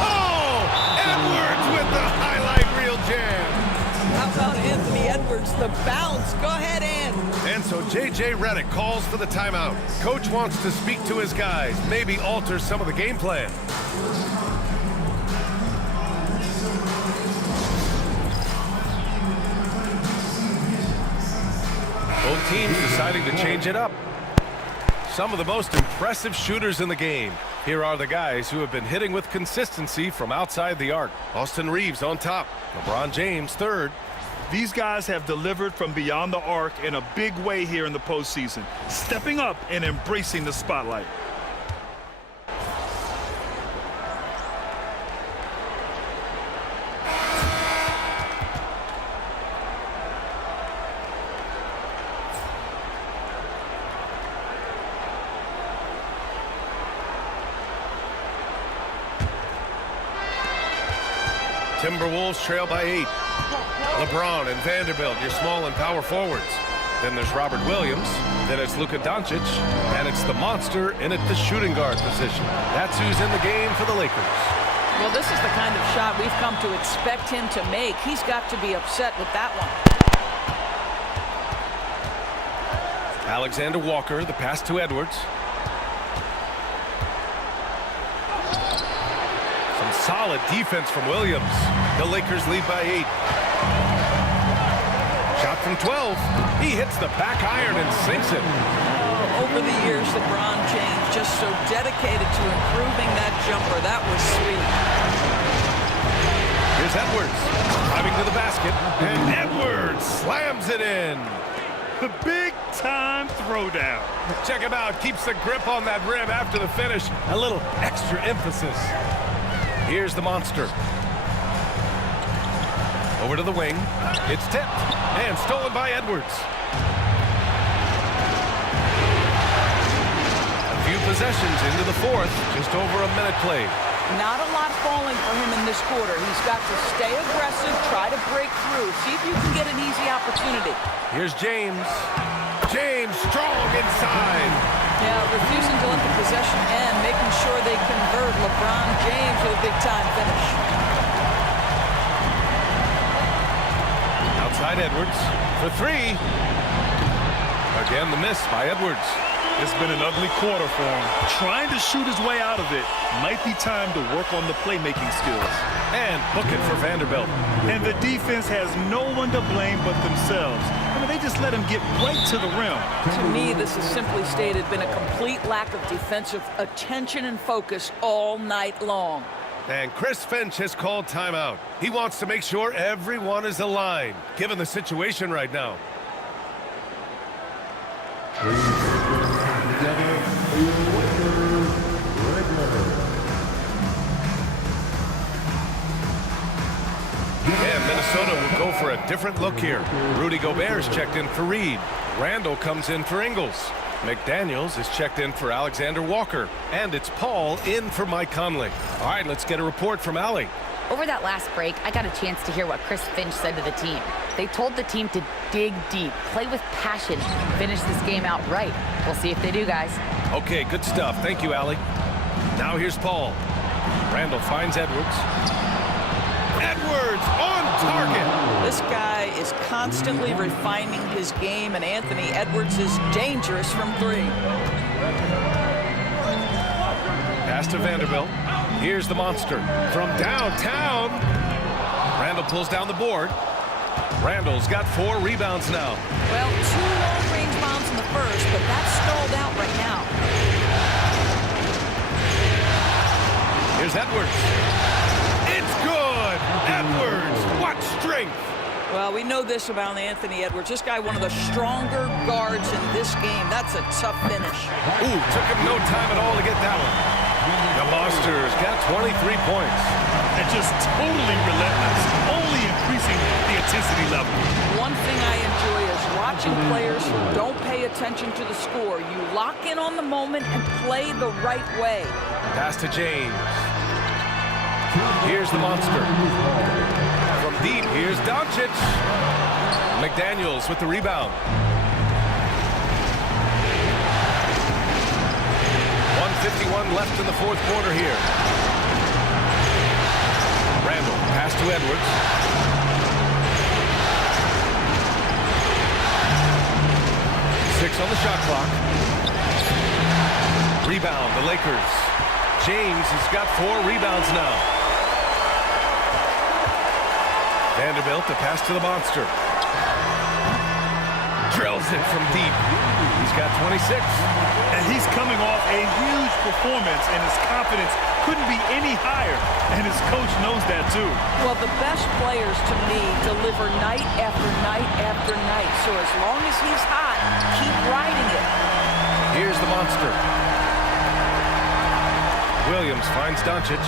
Oh! Edwards with the highlight reel jam. How about Anthony Edwards, the bounce? Go ahead, And so J.J. Redick calls for the timeout. Coach wants to speak to his guys, maybe alter some of the game plan. Both teams deciding to change it up. Some of the most impressive shooters in the game. Here are the guys who have been hitting with consistency from outside the arc. Austin Reeves on top. LeBron James third. These guys have delivered from beyond the arc in a big way here in the postseason, stepping up and embracing the spotlight. Timberwolves trail by 8. LeBron and Vanderbilt, your small and power forwards. Then there's Robert Williams. Then it's Luka Doncic. And it's the monster in at the shooting guard position. That's who's in the game for the Lakers. Well, this is the kind of shot we've come to expect him to make. He's got to be upset with that one. Alexander Walker, the pass to Edwards. Some solid defense from Williams. The Lakers lead by 8. Shot from 12. He hits the back iron and sinks it. Over the years, LeBron James just so dedicated to improving that jumper. That was sweet. Here's Edwards driving to the basket, and Edwards slams it in. The big-time throwdown. Check him out. Keeps the grip on that rim after the finish. A little extra emphasis. Here's the monster. Over to the wing. It's tipped and stolen by Edwards. A few possessions into the fourth. Just over a minute played. Not a lot falling for him in this quarter. He's got to stay aggressive, try to break through. See if you can get an easy opportunity. Here's James. James strong inside. Yeah, refusing to let the possession end, making sure they convert. LeBron James with a big-time finish. Outside Edwards for 3. Again, the miss by Edwards. It's been an ugly quarter for him. Trying to shoot his way out of it. Might be time to work on the playmaking skills. And book it for Vanderbilt. And the defense has no one to blame but themselves. I mean, they just let him get right to the rim. To me, this has simply stated been a complete lack of defensive attention and focus all night long. And Chris Finch has called timeout. He wants to make sure everyone is aligned, given the situation right now. And Minnesota will go for a different look here. Rudy Gobert's checked in for Reed. Randall comes in for Ingles. McDaniels is checked in for Alexander Walker. And it's Paul in for Mike Conley. All right, let's get a report from Allie. Over that last break, I got a chance to hear what Chris Finch said to the team. They told the team to dig deep, play with passion, finish this game out right. We'll see if they do, guys. Okay, good stuff. Thank you, Allie. Now here's Paul. Randall finds Edwards. Edwards on target. This guy is constantly refining his game, and Anthony Edwards is dangerous from 3. Pass to Vanderbilt. Here's the monster from downtown. Randall pulls down the board. Randall's got 4 rebounds now. Well, 2 long-range bombs in the first, but that's stalled out right now. Here's Edwards. It's good. Edwards, what strength. Well, we know this about Anthony Edwards. This guy, one of the stronger guards in this game. That's a tough finish. Ooh, took him no time at all to get that one. The Monsters got 23 points. And just totally relentless, only increasing the intensity level. One thing I enjoy is watching watching players who don't pay attention to the score. You lock in on the moment and play the right way. Pass to James. Here's the monster. From deep, here's Doncic. McDaniels with the rebound. 1:51 left in the fourth quarter here. Randall, pass to Edwards. Six on the shot clock. Rebound, the Lakers. James has got 4 rebounds now. Vanderbilt, the pass to the monster. Drills it from deep. He's got 26. And he's coming off a huge performance, and his confidence couldn't be any higher. And his coach knows that, too. Well, the best players, to me, deliver night after night after night. So as long as he's hot, keep riding it. Here's the monster. Williams finds Doncic.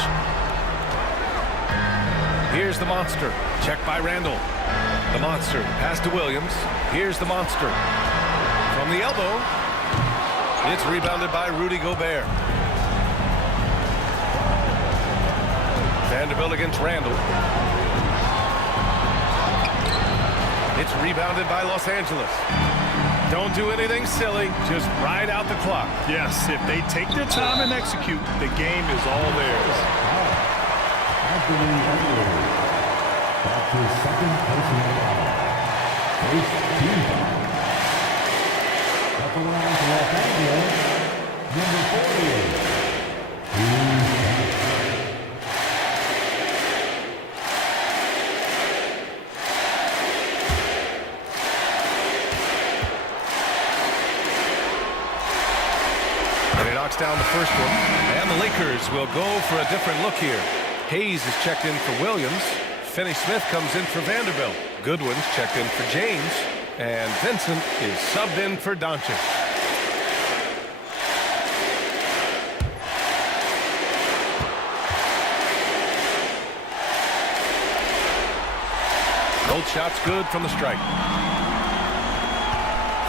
Here's the monster. Check by Randall. The monster. Pass to Williams. Here's the monster. From the elbow. It's rebounded by Rudy Gobert. Vanderbilt against Randall. It's rebounded by Los Angeles. Don't do anything silly. Just ride out the clock. Yes, if they take their time and execute, the game is all theirs. Back to his second personal foul. First team foul. Up around to Los Angeles, number 48. And he knocks down the first one. And the Lakers will go for a different look here. Hayes is checked in for Williams. Finney-Smith comes in for Vanderbilt. Goodwin's checked in for James. And Vincent is subbed in for Doncic. Both shots good from the stripe.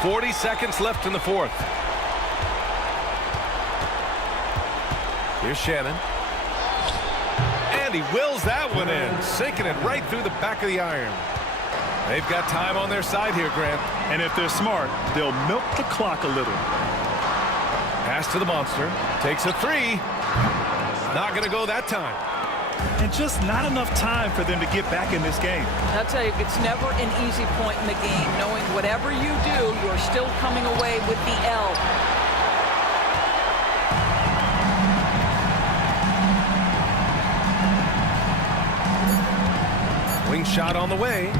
40 seconds left in the fourth. Here's Shannon. And he wills that one in, sinking it right through the back of the iron. They've got time on their side here, Grant. And if they're smart, they'll milk the clock a little. Pass to the monster. Takes a three. Not going to go that time. And just not enough time for them to get back in this game. I'll tell you, it's never an easy point in the game, knowing whatever you do, you're still coming away with the L. Wing shot on the way.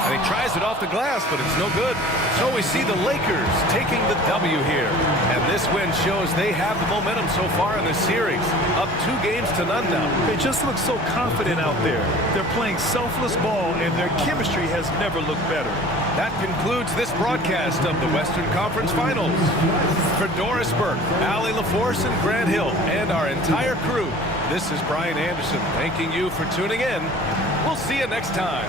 And he tries it off the glass, but it's no good. So we see the Lakers taking the W here. And this win shows they have the momentum so far in this series. Up 2 games to none now. They just look so confident out there. They're playing selfless ball, and their chemistry has never looked better. That concludes this broadcast of the Western Conference Finals. For Doris Burke, Allie LaForce, and Grant Hill, and our entire crew, this is Brian Anderson thanking you for tuning in. We'll see you next time.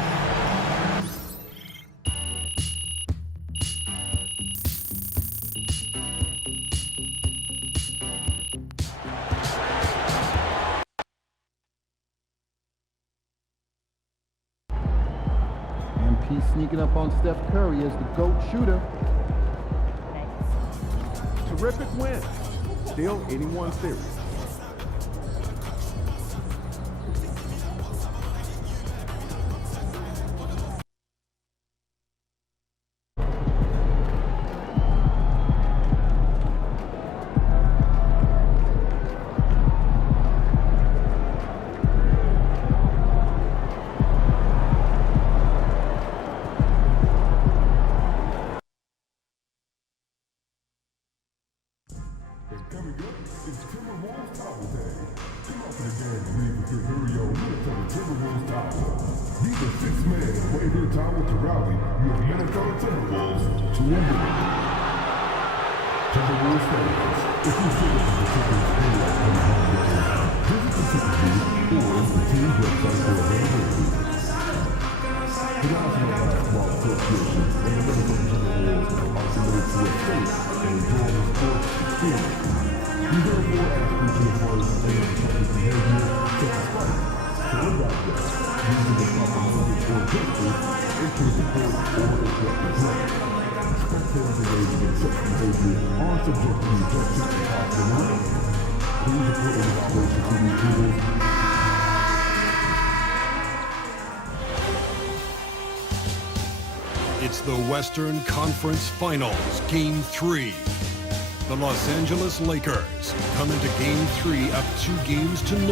MP sneaking up on Steph Curry as the GOAT shooter. Terrific win. Still 81 series. Coming up is Timberwolves Tower Day. Come out for the game and leave with your very own Minnesota Timberwolves Tower. These are 6 men who wave their towel to rally your Minnesota Timberwolves to a win. Timberwolves fans, if you're sitting in the Timberwolves area on the home game, visit the ticket booth or the team's website for availability. The National Basketball Association and the Minnesota Timberwolves are committed to a safe and enjoyable sports experience. We therefore ask you to avoid any protective behavior such as fighting, throwing objects, using improper language or gestures, entering the court, or interrupting play. Spectators engaging in such behavior are subject to ejection and possible arrest. Please report any violations to these rules. It's the Western Conference Finals, Game 3. The Los Angeles Lakers come into Game 3 up 2-0.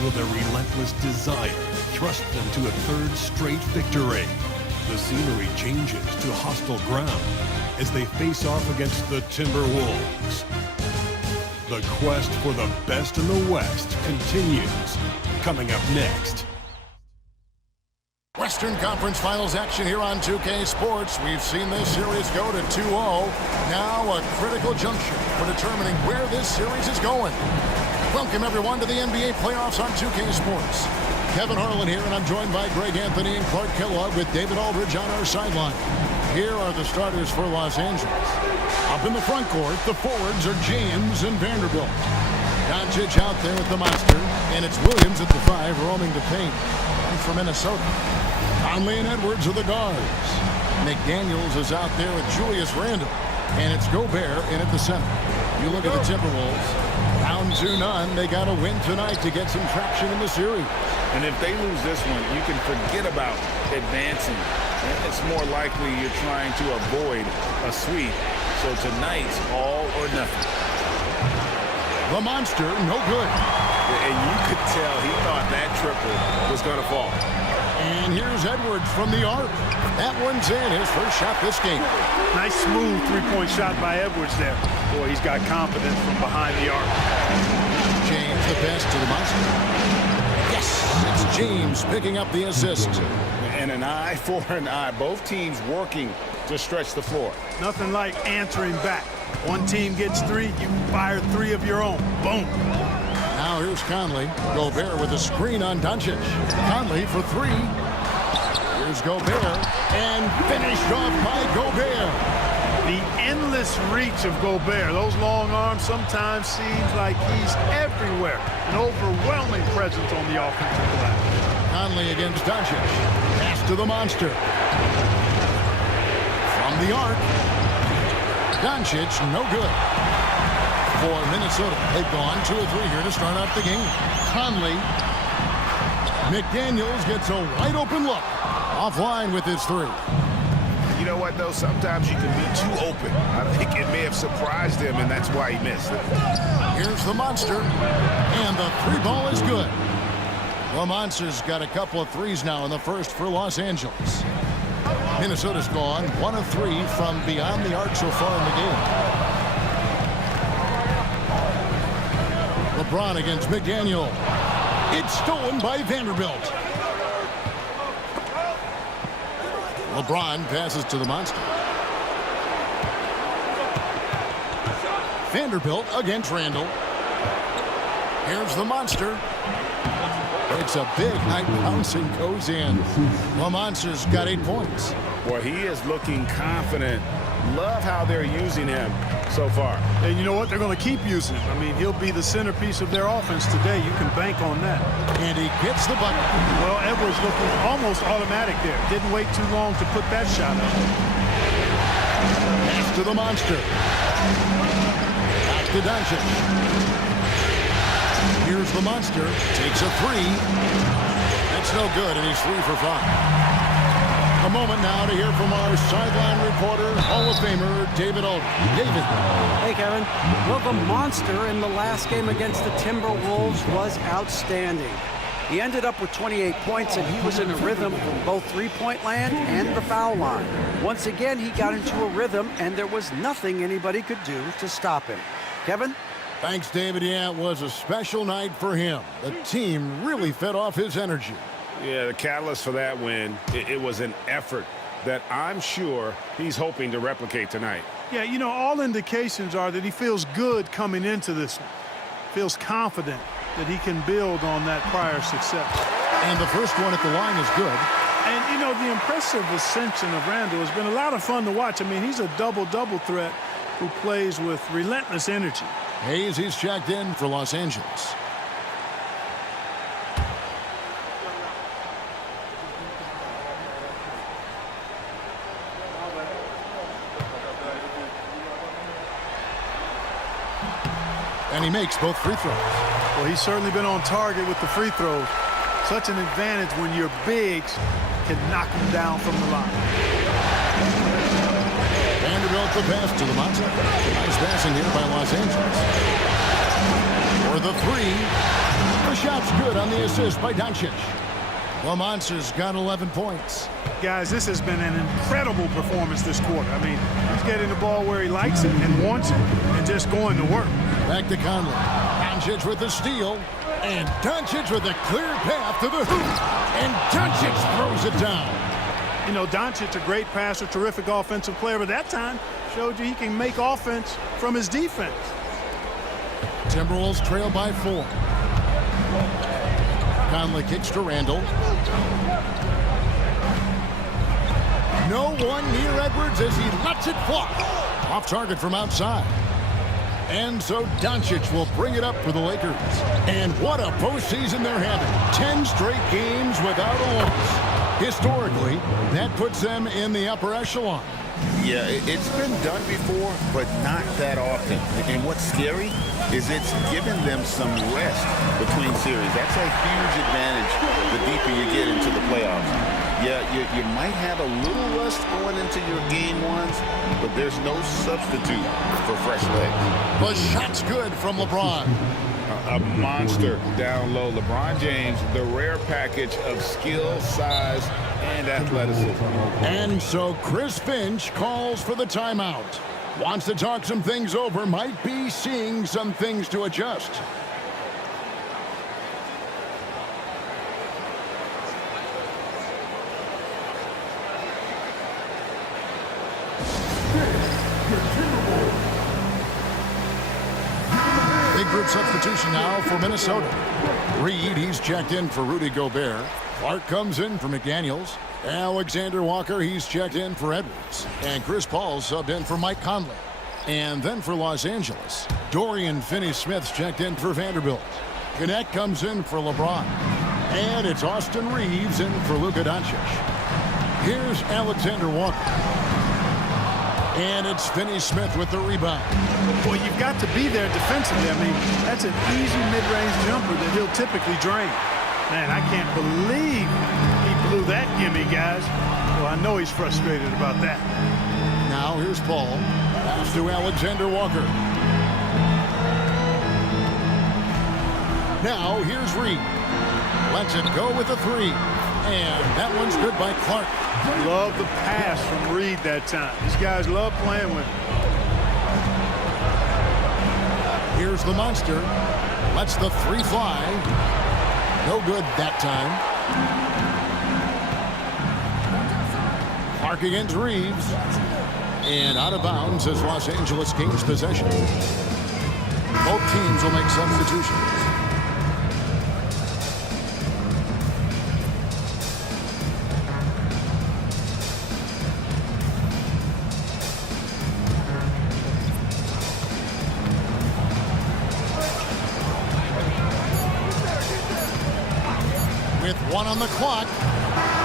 Will their relentless desire thrust them to a third straight victory? The scenery changes to hostile ground as they face off against the Timberwolves. The quest for the best in the West continues. Coming up next. Western Conference Finals action here on 2K Sports. We've seen this series go to 2-0. Now a critical juncture for determining where this series is going. Welcome everyone to the NBA playoffs on 2K Sports. Kevin Harlan here, and I'm joined by Greg Anthony and Clark Kellogg with David Aldridge on our sideline. Here are the starters for Los Angeles. Up in the front court, the forwards are James and Vanderbilt. Doncic out there with the monster, and it's Williams at the 5 roaming the paint. And for Minnesota, Conley and Edwards are the guards. McDaniels is out there with Julius Randle, and it's Gobert in at the center. You look at the Timberwolves, down 2-0. They got to win tonight to get some traction in the series. And if they lose this one, you can forget about advancing. It's more likely you're trying to avoid a sweep. So tonight's all or nothing. The monster, no good. And you could tell he thought that triple was going to fall. And here's Edwards from the arc. That one's in, his first shot this game. Nice smooth three-point shot by Edwards there. Boy, he's got confidence from behind the arc. James the pass to the monster. Yes, it's James picking up the assist. And an eye for an eye. Both teams working to stretch the floor. Nothing like answering back. One team gets 3, you fire 3 of your own. Boom. Now here's Conley. Gobert with a screen on Doncic. Conley for 3. Here's Gobert. And finished off by Gobert. The endless reach of Gobert. Those long arms sometimes seems like he's everywhere. An overwhelming presence on the offensive glass. Conley against Doncic. Pass to the monster. From the arc. Doncic, no good. For Minnesota, they've gone 2 of 3 here to start out the game. Conley. McDaniels gets a wide open look. Offline with his 3. You know what, though? Sometimes you can be too open. I think it may have surprised him, and that's why he missed it. Here's the monster. And the 3 ball is good. The Monster's got a couple of 3s now in the first for Los Angeles. Minnesota's gone 1 of 3 from beyond the arc so far in the game. LeBron against McDaniel. It's stolen by Vanderbilt. LeBron passes to the monster. Vanderbilt against Randle. Here's the monster. It's a big night bouncing goes in. The monster's got 8 points. Boy, he is looking confident. Love how they're using him so far. And you know what? They're going to keep using him. I mean, he'll be the centerpiece of their offense today. You can bank on that. And he gets the bucket. Well, Edwards looking almost automatic there. Didn't wait too long to put that shot up. Pass to the monster. Back to Doncic. Here's the monster. Takes a 3. That's no good, and he's 3 for 5. A moment now to hear from our sideline reporter, Hall of Famer, David Aldridge. David. Hey, Kevin. Well, the monster in the last game against the Timberwolves was outstanding. He ended up with 28 points, and he was in a rhythm from both three-point land and the foul line. Once again, he got into a rhythm, and there was nothing anybody could do to stop him. Kevin? Thanks, David. Yeah, it was a special night for him. The team really fed off his energy. Yeah, the catalyst for that win, it was an effort that I'm sure he's hoping to replicate tonight. Yeah, you know, all indications are that he feels good coming into this one. Feels confident that he can build on that prior success. And the first one at the line is good. And And, you know, the impressive ascension of Randall has been a lot of fun to watch. I mean, he's a double-double threat who plays with relentless energy. Hayes, he's checked in for Los Angeles. And he makes both free throws. Well, he's certainly been on target with the free throws. Such an advantage when your bigs can knock him down from the line. Vanderbilt the pass to Lamonte. Nice passing here by Los Angeles. For the three. The shot's good on the assist by Doncic. Lamonte's got 11 points. Guys, this has been an incredible performance this quarter. I mean, he's getting the ball where he likes it and wants it and just going to work. Back to Conley. Doncic with the steal. And Doncic with a clear path to the hoop. And Doncic throws it down. You know, Doncic, a great passer, terrific offensive player, but that time showed you he can make offense from his defense. Timberwolves trail by 4. Conley kicks to Randall. No one near Edwards as he lets it fly. Off target from outside. And so Doncic will bring it up for the Lakers. And what a postseason they're having. 10 straight games without a loss. Historically, that puts them in the upper echelon. Yeah, it's been done before, but not that often. And what's scary is it's given them some rest between series. That's a huge advantage the deeper you get into the playoffs. Yeah, you might have a little rust going into your game ones, but there's no substitute for fresh legs. The shot's good from LeBron. A monster down low. LeBron James, the rare package of skill, size, and athleticism. And so Chris Finch calls for the timeout. Wants to talk some things over, might be seeing some things to adjust. Big group substitution now for Minnesota. Reed, he's checked in for Rudy Gobert. Clark comes in for McDaniels. Alexander Walker, he's checked in for Edwards. And Chris Paul subbed in for Mike Conley. And then for Los Angeles, Dorian Finney-Smith's checked in for Vanderbilt. Connect comes in for LeBron. And it's Austin Reeves in for Luka Doncic. Here's Alexander Walker. And it's Finney-Smith with the rebound. Boy, you've got to be there defensively. I mean, that's an easy mid-range jumper that he'll typically drain. Man, I can't believe he blew that gimme, guys. Well, I know he's frustrated about that. Now here's Paul. Pass to Alexander Walker. Now here's Reed. Lets it go with a three. And that one's good by Clark. Love the pass from Reed that time. These guys love playing with him. Here's the monster. Lets the three fly. No good that time. Clark against Reeves. And out of bounds as Los Angeles gains possession. Both teams will make substitutions. With one on the clock.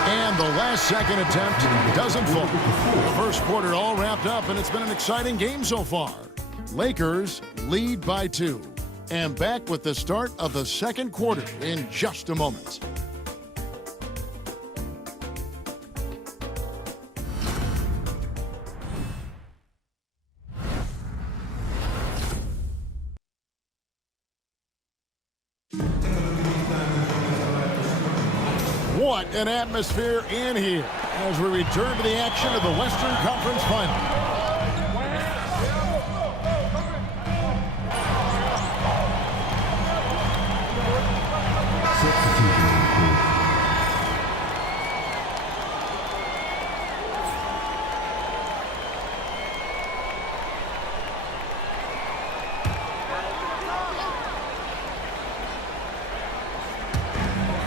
And the last second attempt doesn't fall. The first quarter all wrapped up, and it's been an exciting game so far. Lakers lead by 2. And back with the start of the second quarter in just a moment. What an atmosphere in here as we return to the action of the Western Conference Final.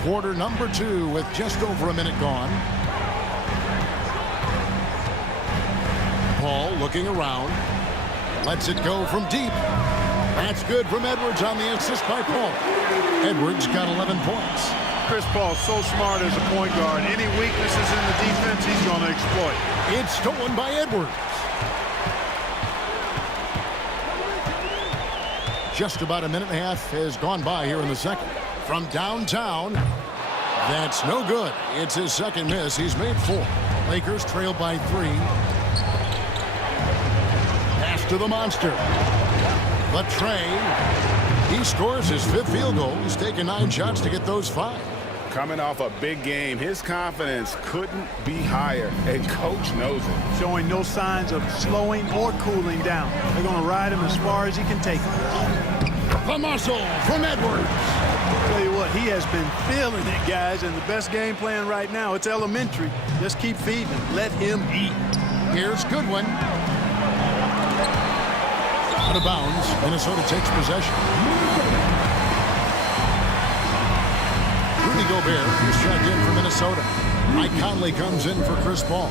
Quarter number 2 with just over a minute gone. ball, looking around. Lets it go from deep. That's good from Edwards on the assist by Paul. Edwards got 11 points. Chris Paul's so smart as a point guard. Any weaknesses in the defense, he's going to exploit. It's stolen by Edwards. Just about a minute and a half has gone by here in the second. From downtown, that's no good. It's his second miss. He's made 4. Lakers trail by 3. Pass to the monster. But Trey, he scores his 5th field goal. He's taken 9 shots to get those 5. Coming off a big game, his confidence couldn't be higher, and coach knows it. Showing no signs of slowing or cooling down. They're going to ride him as far as he can take him. The muscle from Edwards. Tell you what, he has been feeling it, guys, and the best game plan right now, it's elementary. Just keep feeding him. Let him eat. Here's Goodwin. Out of bounds. Minnesota takes possession. Rudy Gobert is checked in for Minnesota. Mike Conley comes in for Chris Paul.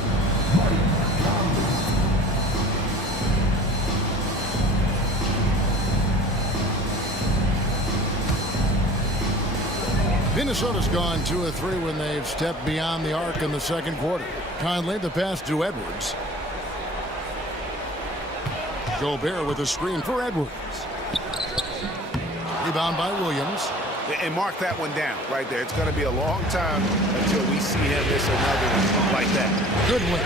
Minnesota's gone 2 of 3 when they've stepped beyond the arc in the second quarter. Conley, the pass to Edwards. Gobert with a screen for Edwards. Rebound by Williams. And mark that one down right there. It's going to be a long time until we see him miss another one like that. Goodwin.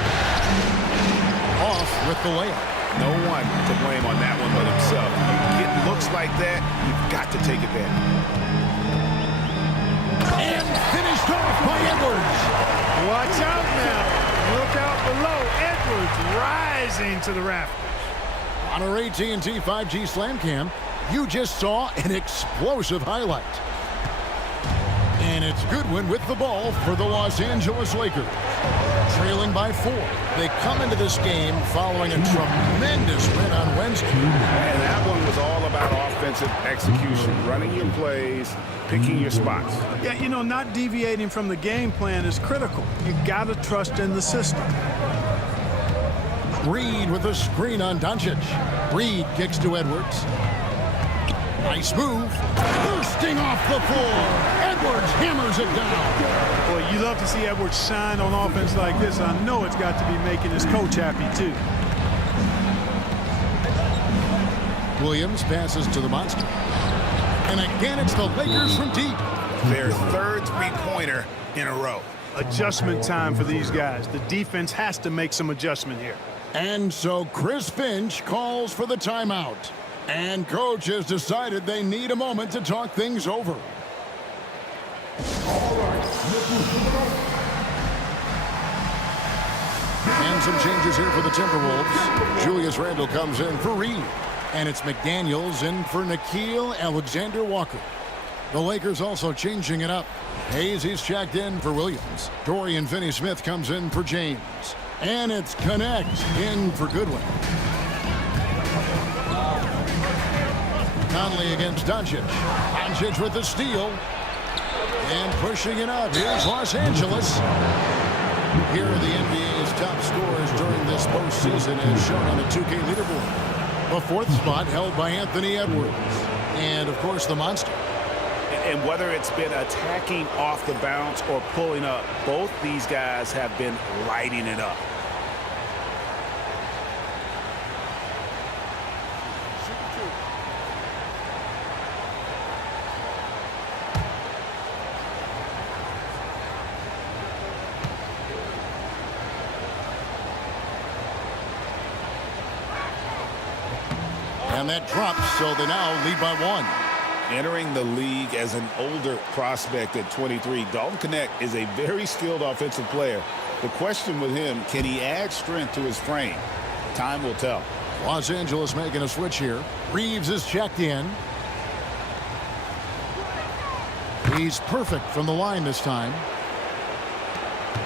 Off with the layup. No one to blame on that one but himself. You get looks like that, you've got to take it down. And finished off by Edwards. Watch out now. Look out below. Edwards rising to the rafters. On our AT&T 5G Slam Cam, you just saw an explosive highlight. And it's Goodwin with the ball for the Los Angeles Lakers. Trailing by 4. They come into this game following a tremendous win on Wednesday. And that one was all about offensive execution, running your plays, picking your spots. Yeah, you know, not deviating from the game plan is critical. You got to trust in the system. Reed with a screen on Doncic. Reed kicks to Edwards. Nice move. Bursting off the floor. Edwards hammers it down. Boy, you love to see Edwards shine on offense like this. I know it's got to be making his coach happy, too. Williams passes to the monster. And again, it's the Lakers from deep. Their 3rd three-pointer in a row. Adjustment time for these guys. The defense has to make some adjustment here. And so Chris Finch calls for the timeout. And coach has decided they need a moment to talk things over. And some changes here for the Timberwolves. Julius Randle comes in for Reed. And it's McDaniels in for Nickeil Alexander-Walker. The Lakers also changing it up. Hayes, he's checked in for Williams. Dorian Finney-Smith comes in for James. And it's Connect in for Goodwin. Conley against Doncic. Doncic with the steal. And pushing it up. Here's Los Angeles. Here are the NBA's top scorers during this postseason as shown on the 2K leaderboard. The 4th spot held by Anthony Edwards. And, of course, the monster. And whether it's been attacking off the bounce or pulling up, both these guys have been lighting it up. And that drops, so they now lead by 1. Entering the league as an older prospect at 23, Dalton Connect is a very skilled offensive player. The question with him, can he add strength to his frame? Time will tell. Los Angeles making a switch here. Reeves is checked in. He's perfect from the line this time.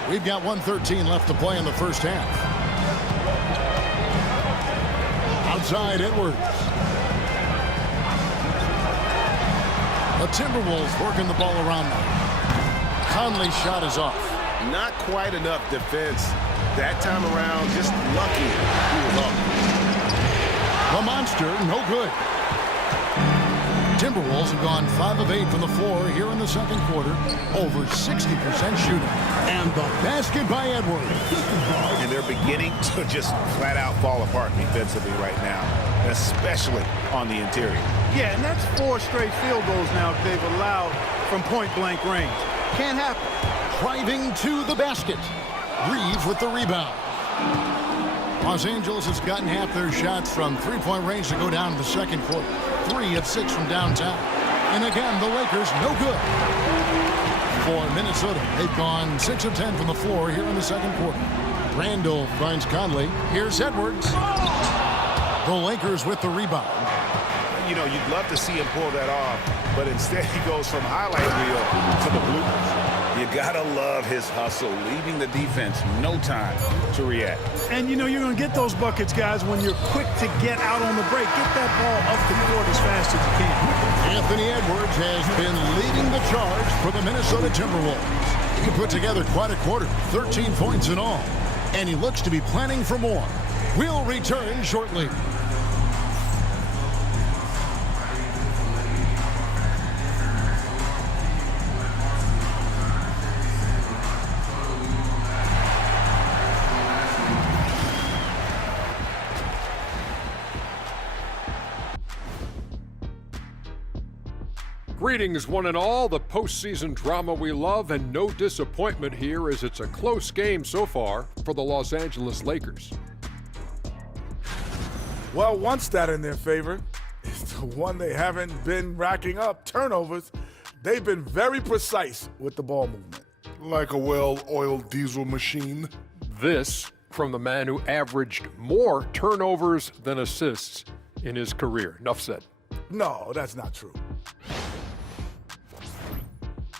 We've got 1:13 left to play in the first half. Outside Edwards. The Timberwolves working the ball around now. Conley's shot is off. Not quite enough defense That time around, just lucky he was off. The monster, no good. Timberwolves have gone 5 of 8 from the floor here in the second quarter. Over 60% shooting. And the basket by Edwards. And they're beginning to just flat out fall apart defensively right now, especially on the interior. Yeah, and that's 4 straight field goals now they've allowed from point-blank range. Can't happen. Driving to the basket. Reeves with the rebound. Los Angeles has gotten half their shots from three-point range to go down in the second quarter. 3 of 6 from downtown. And again, the Lakers no good. For Minnesota, they've gone 6 of 10 from the floor here in the second quarter. Randall finds Conley. Here's Edwards. The Lakers with the rebound. You know, you'd love to see him pull that off, but instead he goes from highlight reel to the bloopers. You gotta love his hustle, leaving the defense no time to react. And you know you're going to get those buckets, guys, when you're quick to get out on the break. Get that ball up the court as fast as you can. Anthony Edwards has been leading the charge for the Minnesota Timberwolves. He put together quite a quarter, 13 points in all, and he looks to be planning for more. We'll return shortly. Greetings, one and all. The postseason drama we love, and no disappointment here as it's a close game so far for the Los Angeles Lakers. Well, one stat in their favor is the one they haven't been racking up, turnovers. They've been very precise with the ball movement. Like a well-oiled diesel machine. This from the man who averaged more turnovers than assists in his career. Enough said. No, that's not true.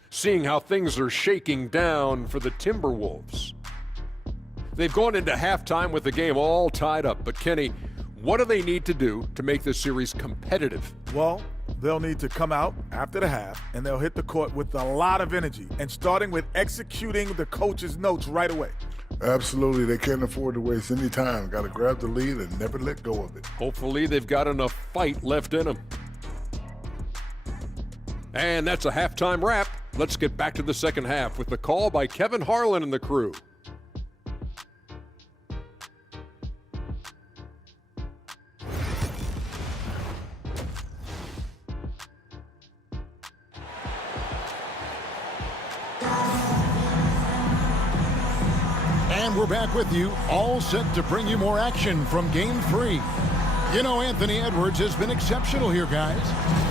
Seeing how things are shaking down for the Timberwolves. They've gone into halftime with the game all tied up, but Kenny, what do they need to do to make this series competitive? Well, they'll need to come out after the half, and they'll hit the court with a lot of energy, and starting with executing the coach's notes right away. Absolutely. They can't afford to waste any time. Got to grab the lead and never let go of it. Hopefully they've got enough fight left in them. And that's a halftime wrap. Let's get back to the second half with the call by Kevin Harlan and the crew. And we're back with you, all set to bring you more action from Game 3. You know, Anthony Edwards has been exceptional here, guys.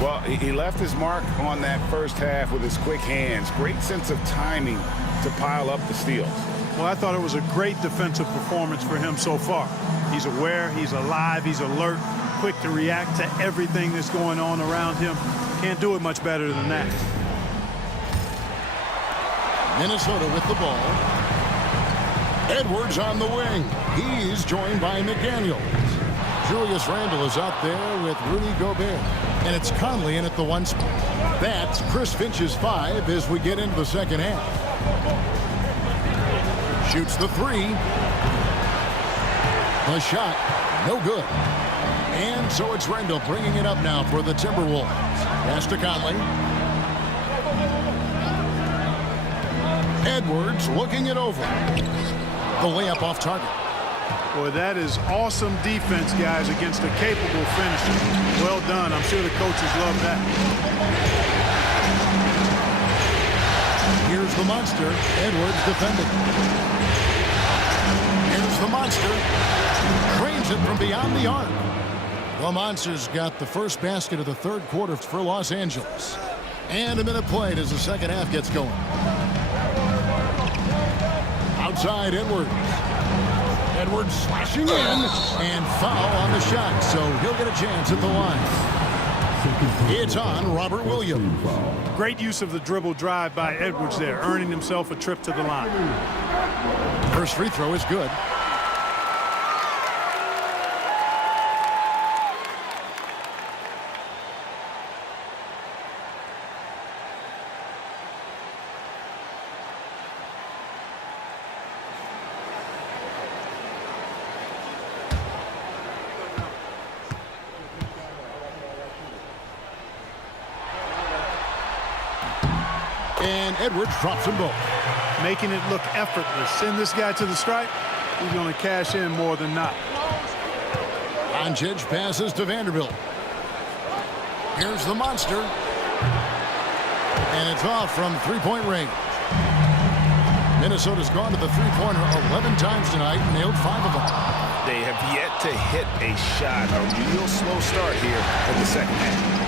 Well, he left his mark on that first half with his quick hands. Great sense of timing to pile up the steals. Well, I thought it was a great defensive performance for him so far. He's aware, he's alive, he's alert, quick to react to everything that's going on around him. Can't do it much better than that. Minnesota with the ball. Edwards on the wing. He's joined by McDaniels. Julius Randle is out there with Rudy Gobert. And it's Conley in at the 1 spot. That's Chris Finch's 5 as we get into the second half. Shoots the 3. The shot, no good. And so it's Randle bringing it up now for the Timberwolves. Pass to Conley. Edwards looking it over. The layup off target. Boy, that is awesome defense, guys, against a capable finisher. Well done. I'm sure the coaches love that. Here's the monster. Edwards defending. Here's the monster. Cranes it from beyond the arc. The monster's got the first basket of the third quarter for Los Angeles. And a minute played as the second half gets going. Outside Edwards. Edwards slashing in and foul on the shot, so he'll get a chance at the line. It's on Robert Williams. Great use of the dribble drive by Edwards there, earning himself a trip to the line. First free throw is good. And Edwards drops them both. Making it look effortless. Send this guy to the stripe. He's going to cash in more than not. Doncic passes to Vanderbilt. Here's the monster. And it's off from three-point range. Minnesota's gone to the three-pointer 11 times tonight and nailed 5 of them. They have yet to hit a shot, a real slow start here in the second half.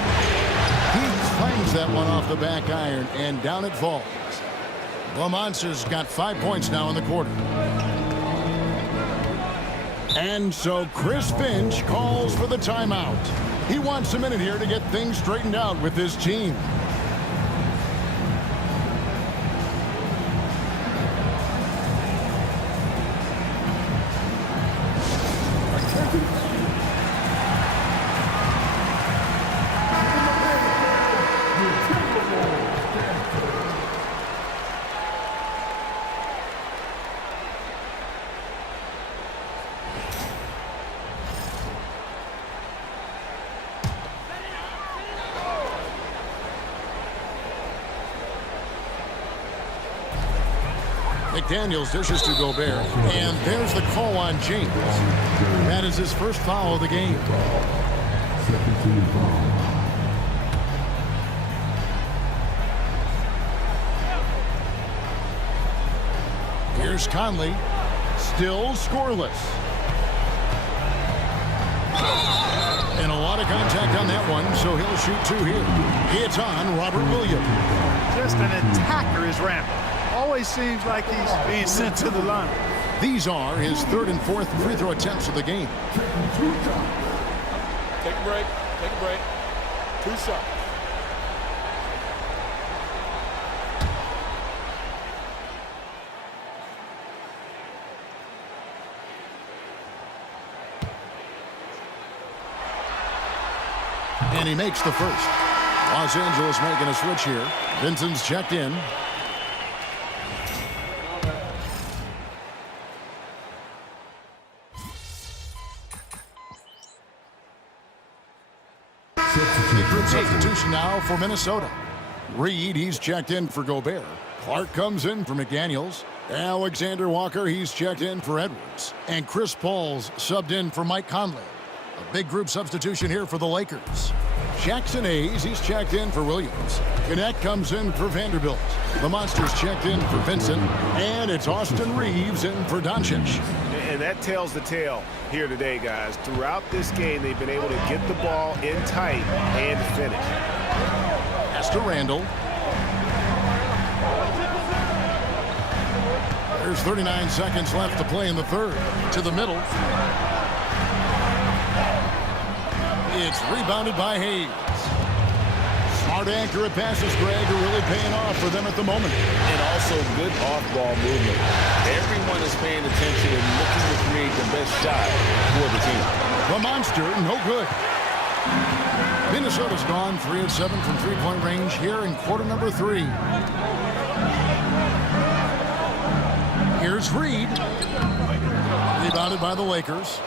He finds that one off the back iron, and down it falls. The Monsters got 5 points now in the quarter. And so Chris Finch calls for the timeout. He wants a minute here to get things straightened out with his team. McDaniels dishes to Gobert, and there's the call on James. That is his first foul of the game. Here's Conley, still scoreless. And a lot of contact on that one, so he'll shoot 2 here. It's on Robert Williams. Just an attacker is rampant. Always seems like he's being sent to the line. These are his 3rd and 4th free throw attempts of the game. Take a break. Take a break. 2 shots. And he makes the first. Los Angeles making a switch here. Vincent's checked in. Substitution now for Minnesota. Reed, he's checked in for Gobert. Clark comes in for McDaniels. Alexander Walker, he's checked in for Edwards. And Chris Paul's subbed in for Mike Conley. A big group substitution here for the Lakers. Jackson Hayes, he's checked in for Williams. Gannett comes in for Vanderbilt. The Monsters checked in for Vincent. And it's Austin Reeves in for Doncic. And that tells the tale here today, guys. Throughout this game, they've been able to get the ball in tight and finish. Pass to Randall. There's 39 seconds left to play in the third. To the middle. It's rebounded by Hayes. Smart, accurate passes, Greg, are really paying off for them at the moment. And also good off-ball movement. Everyone is paying attention and looking to create the best shot for the team. The monster, no good. Minnesota's gone 3 of 7 from three-point range here in quarter number 3. Here's Reed. Rebounded by the Lakers.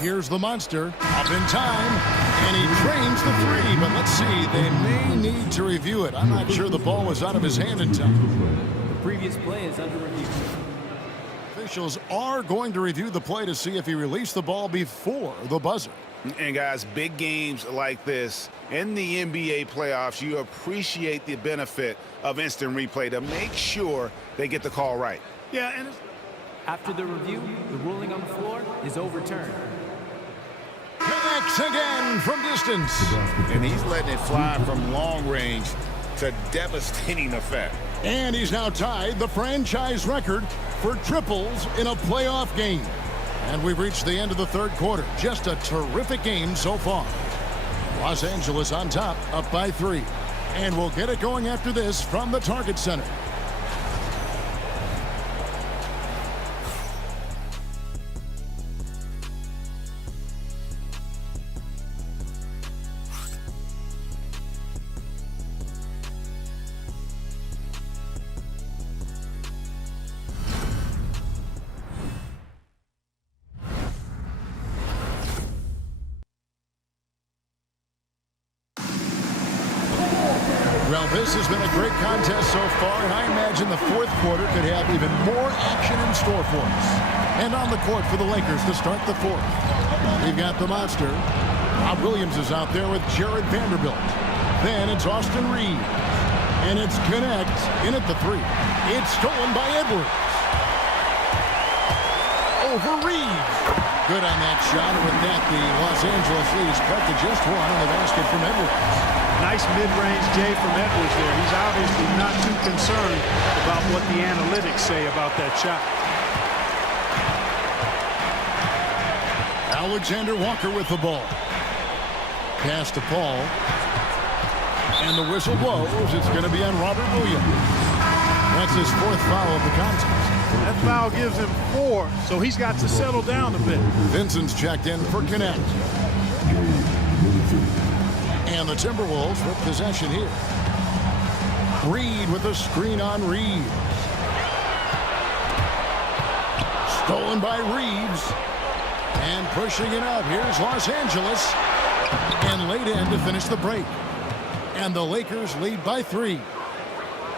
Here's the monster, up in time, and he drains the 3, but let's see, they may need to review it. I'm not sure the ball was out of his hand in time. The previous play is under review. Officials are going to review the play to see if he released the ball before the buzzer. And guys, big games like this, in the NBA playoffs, you appreciate the benefit of instant replay to make sure they get the call right. Yeah, and after the review, the ruling on the floor is overturned. Connects again from distance. And he's letting it fly from long range to devastating effect. And he's now tied the franchise record for triples in a playoff game. And we've reached the end of the third quarter. Just a terrific game so far. Los Angeles on top, up by 3. And we'll get it going after this from the Target Center. This has been a great contest so far, and I imagine the fourth quarter could have even more action in store for us. And on the court for the Lakers to start the fourth. We've got the monster. Rob Williams is out there with Jared Vanderbilt. Then it's Austin Reeves. And it's Connect in at the three. It's stolen by Edwards. Over Reeves. Good on that shot. And with that, the Los Angeles lead is cut to just one on the basket from Edwards. Nice mid-range J from Edwards there. He's obviously not too concerned about what the analytics say about that shot. Alexander Walker with the ball. Pass to Paul. And the whistle blows. It's going to be on Robert Williams. That's his fourth foul of the contest. That foul gives him 4, so he's got to settle down a bit. Vincent's checked in for Connect. And the Timberwolves with possession here. Reed with a screen on Reeves. Stolen by Reeves. And pushing it up. Here's Los Angeles. And laid in to finish the break. And the Lakers lead by 3.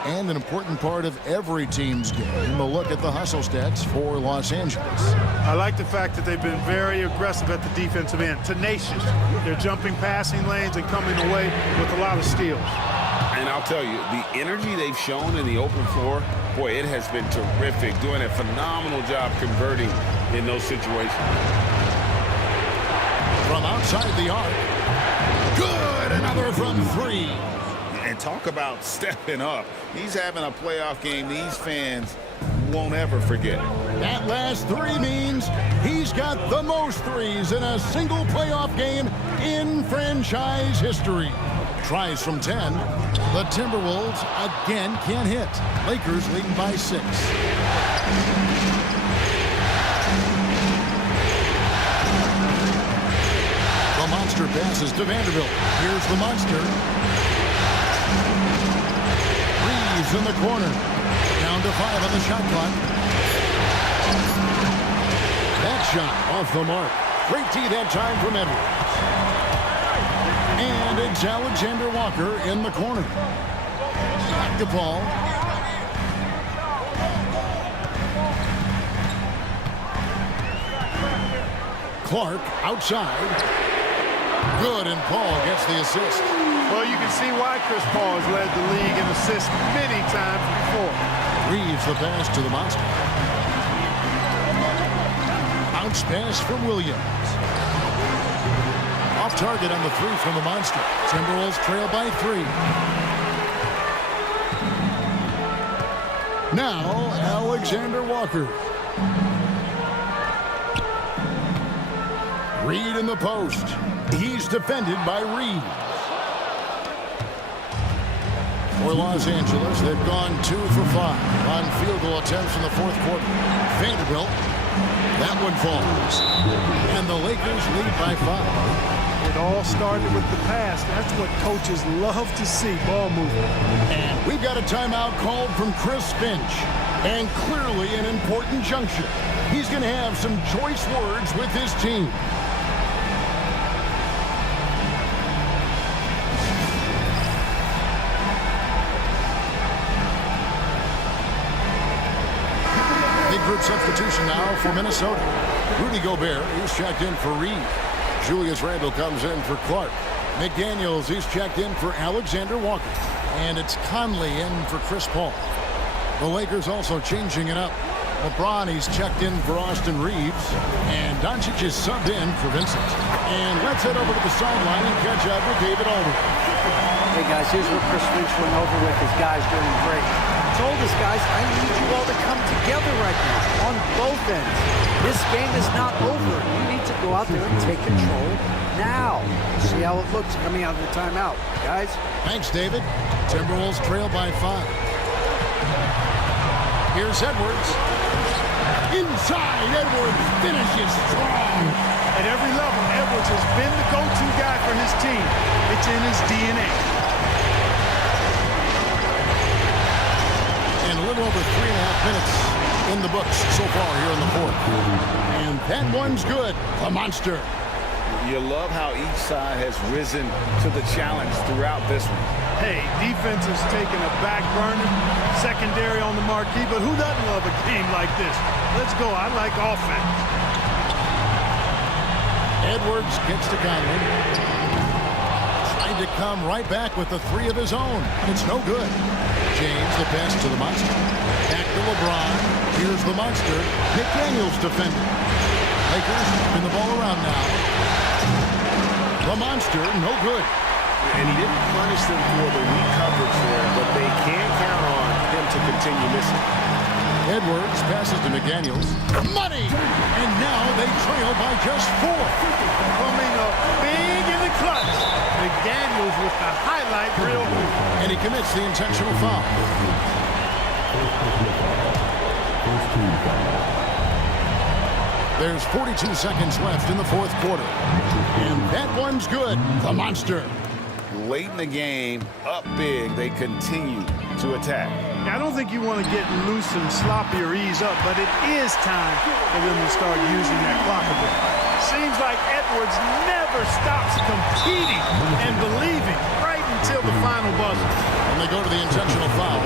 And an important part of every team's game, a look at the hustle stats for Los Angeles. I like the fact that they've been very aggressive at the defensive end, tenacious. They're jumping passing lanes and coming away with a lot of steals. And I'll tell you, the energy they've shown in the open floor, boy, it has been terrific, doing a phenomenal job converting in those situations. From outside the arc. Good, another from 3. And talk about stepping up. He's having a playoff game these fans won't ever forget. That last 3 means he's got the most threes in a single playoff game in franchise history. Tries from 10. The Timberwolves again can't hit. Lakers leading by 6. The monster passes to Vanderbilt. Here's the monster. Reeves in the corner. Down to 5 on the shot clock. That shot off the mark. Great tee that time from Edwards. And it's Alexander Walker in the corner. Back to Paul. Clark outside. Good, and Paul gets the assist. Well, you can see why Chris Paul has led the league in assists many times before. Reeves the pass to the monster. Bounce pass from Williams. Off target on the 3 from the monster. Timberwolves trail by 3. Now, Alexander Walker. Reed in the post. He's defended by Reeves. For Los Angeles, they've gone 2 for 5 on field goal attempts in the fourth quarter. Vanderbilt, that one falls. And the Lakers lead by 5. It all started with the pass. That's what coaches love to see, ball movement. And we've got a timeout called from Chris Finch. And clearly an important juncture. He's going to have some choice words with his team. Group substitution now for Minnesota. Rudy Gobert, he's checked in for Reed. Julius Randle comes in for Clark. McDaniels, he's checked in for Alexander Walker. And it's Conley in for Chris Paul. The Lakers also changing it up. LeBron, he's checked in for Austin Reeves. And Doncic is subbed in for Vincent. And let's head over to the sideline and catch up with David Aldridge. Hey guys, here's what Chris Finch went over with his guys during the break. Told us, guys, I need you all to come together right now on both ends. This game is not over. You need to go out there and take control now. See how it looks coming out of the timeout, guys. Thanks, David. Timberwolves trail by 5. Here's Edwards. Inside, Edwards finishes strong. At every level, Edwards has been the go-to guy for his team. It's in his DNA. And a little over 3.5 minutes in the books so far here in the fourth. And that one's good. The monster. You love how each side has risen to the challenge throughout this one. Hey, defense is taking a back burner, secondary on the marquee, but who doesn't love a game like this? Let's go. I like offense. Edwards gets to Conley. Trying to come right back with the three of his own. It's no good. James, the pass to the Monster. Back to LeBron. Here's the Monster. McDaniels defending. Lakers spin the ball around now. The Monster, no good. And he didn't punish them for the weak coverage there, but they can count on him to continue missing. Edwards passes to McDaniels. Money! And now they trail by just 4. Coming up big in the clutch. McDaniels with the highlight reel. And he commits the intentional foul. There's 42 seconds left in the fourth quarter. And that one's good. The Monster. Late in the game, up big, they continue to attack. I don't think you want to get loose and sloppy or ease up, but it is time for them to start using that clock a bit. Seems like Edwards never stops competing and believing right until the final buzzer. And they go to the intentional foul.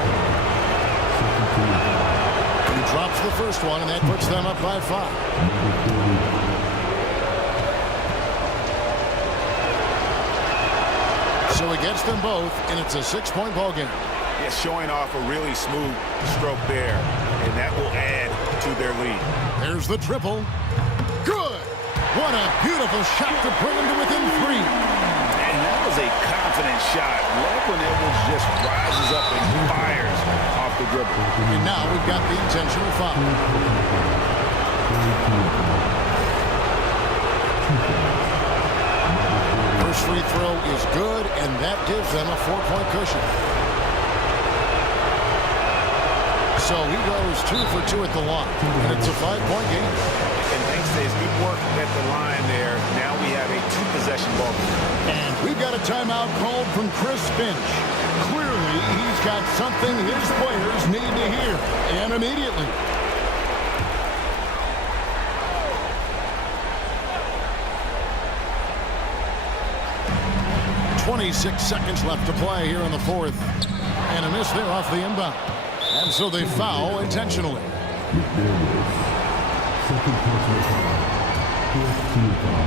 He drops the first one, and that puts them up by 5. So he gets them both, and it's a 6-point ball game. Yeah, showing off a really smooth stroke there, and that will add to their lead. There's the triple. Good! What a beautiful shot to bring him to within 3. And that was a confident shot. Love when Edwards just rises up and fires off the dribble. And now we've got the intentional foul. First free throw is good, and that gives them a 4-point cushion. So he goes 2 for 2 at the line, and it's a 5-point game. And thanks to his good work at the line there, now we have a 2-possession ball game. And we've got a timeout called from Chris Finch. Clearly, he's got something his players need to hear, and immediately. .26 seconds left to play here in the fourth. And a miss there off the inbound. And so they foul intentionally. Second personal foul. Fourth team foul.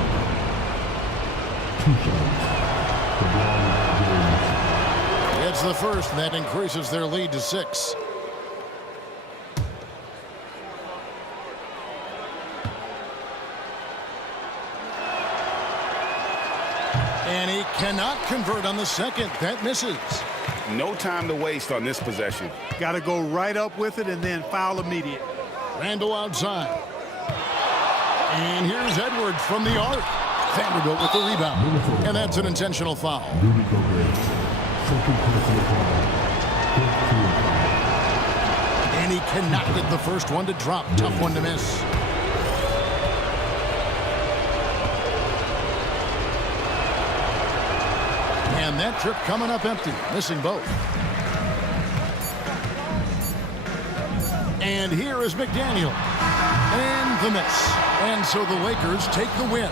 2 shots. LeBron James. It's the first, and that increases their lead to 6. And he cannot convert on the second. That misses. No time to waste on this possession. Got to go right up with it and then foul immediate. Randall outside. And here's Edwards from the arc. Vanderbilt with the rebound. And that's an intentional foul. Rudy Gobert. Second personal foul. Fifth team foul. And he cannot get the first one to drop. Tough one to miss. And that trip coming up empty, missing both. And here is McDaniel. And the miss. And so the Lakers take the win.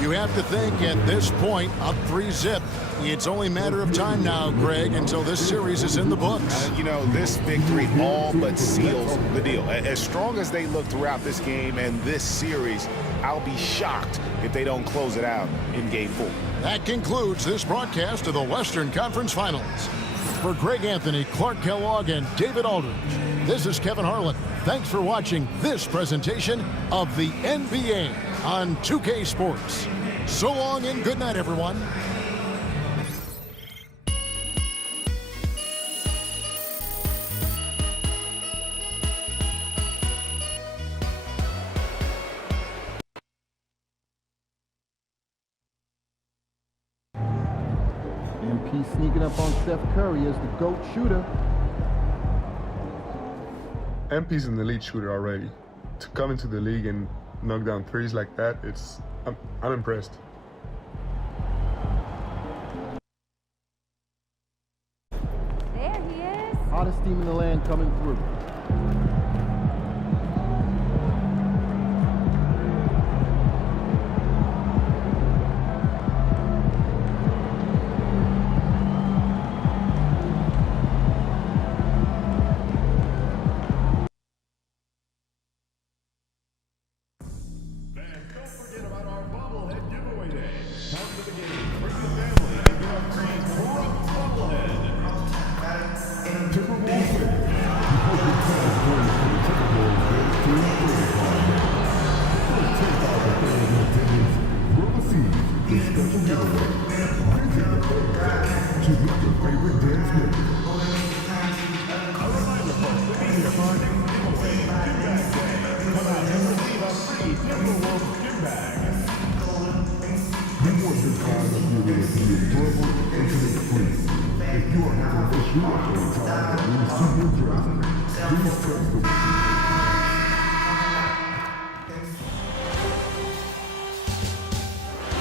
You have to think at this point, up 3-zip. It's only a matter of time now, Greg, until this series is in the books. You know, this victory all but seals the deal. As strong as they look throughout this game and this series, I'll be shocked if they don't close it out in Game 4. That concludes this broadcast of the Western Conference Finals. For Greg Anthony, Clark Kellogg, and David Aldridge, this is Kevin Harlan. Thanks for watching this presentation of the NBA on 2K Sports. So long and good night, everyone. MP sneaking up on Steph Curry as the GOAT shooter. MP's an elite shooter already. To come into the league and knock down threes like that, I'm impressed. There he is. Hottest team in the land coming through.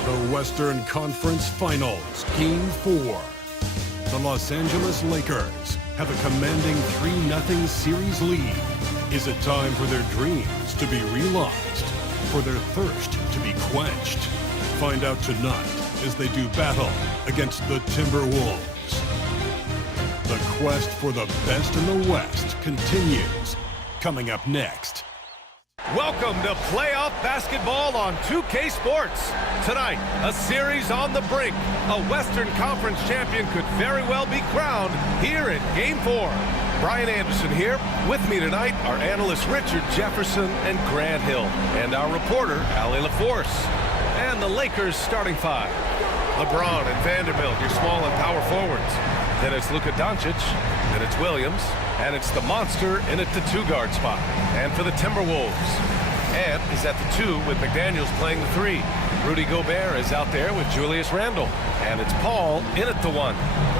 The Western Conference Finals, Game 4. The Los Angeles Lakers have a commanding 3-0 series lead. Is it time for their dreams to be realized? For their thirst to be quenched? Find out tonight as they do battle against the Timberwolves. The quest for the best in the West continues. Coming up next. Welcome to playoff basketball on 2K Sports. Tonight, a series on the brink. A Western Conference champion could very well be crowned here in Game 4. Brian Anderson here. With me tonight are analysts Richard Jefferson and Grant Hill, and our reporter, Ali LaForce. And the Lakers starting five. LeBron and Vanderbilt, your small and power forwards. Then it's Luka Doncic, then it's Williams, and it's the monster in at the two-guard spot. And for the Timberwolves, Ant is at the 2 with McDaniels playing the 3. Rudy Gobert is out there with Julius Randle. And it's Paul in at the 1.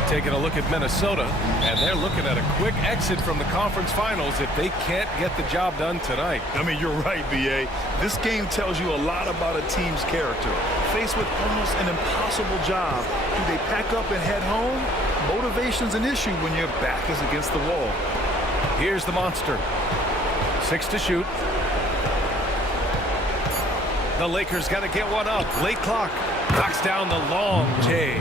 Taking a look at Minnesota, and they're looking at a quick exit from the conference finals if they can't get the job done tonight. I mean, you're right, B.A. This game tells you a lot about a team's character. Faced with almost an impossible job, do they pack up and head home? Motivation's an issue when your back is against the wall. Here's the monster. 6 to shoot. The Lakers got to get one up. Late clock. Knocks down the long J.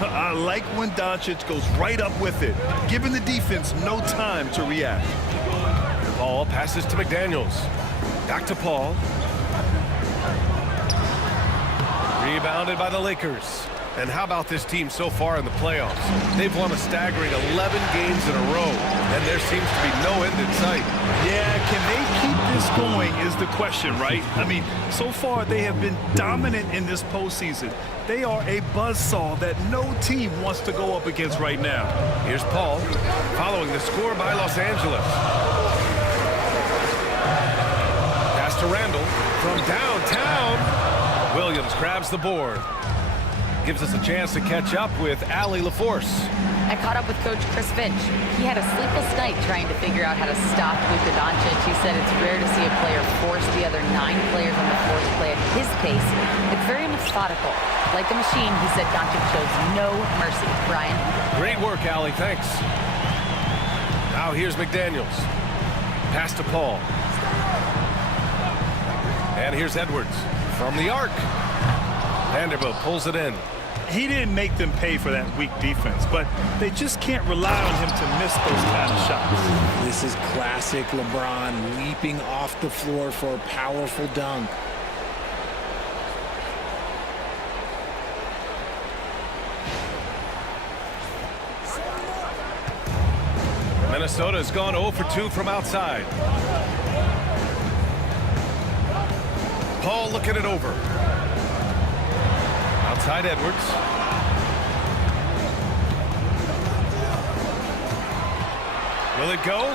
I like when Doncic goes right up with it, giving the defense no time to react. Paul passes to McDaniels. Back to Paul. Rebounded by the Lakers. And how about this team so far in the playoffs? They've won a staggering 11 games in a row, and there seems to be no end in sight. Yeah, can they keep this going is the question, right? I mean, so far they have been dominant in this postseason. They are a buzzsaw that no team wants to go up against right now. Here's Paul, following the score by Los Angeles. Pass to Randle from downtown. Williams grabs the board. Gives us a chance to catch up with Ali LaForce. I caught up with Coach Chris Finch. He had a sleepless night trying to figure out how to stop Luka Doncic. He said it's rare to see a player force the other 9 players on the floor to play at his pace. It's very methodical. Like a machine, he said Doncic shows no mercy. Brian? Great work, Ali. Thanks. Now here's McDaniels. Pass to Paul. And here's Edwards from the arc. Vanderbilt pulls it in. He didn't make them pay for that weak defense, but they just can't rely on him to miss those kind of shots. This is classic LeBron leaping off the floor for a powerful dunk. Minnesota has gone 0 for 2 from outside. Paul looking it over. Outside Edwards. Will it go?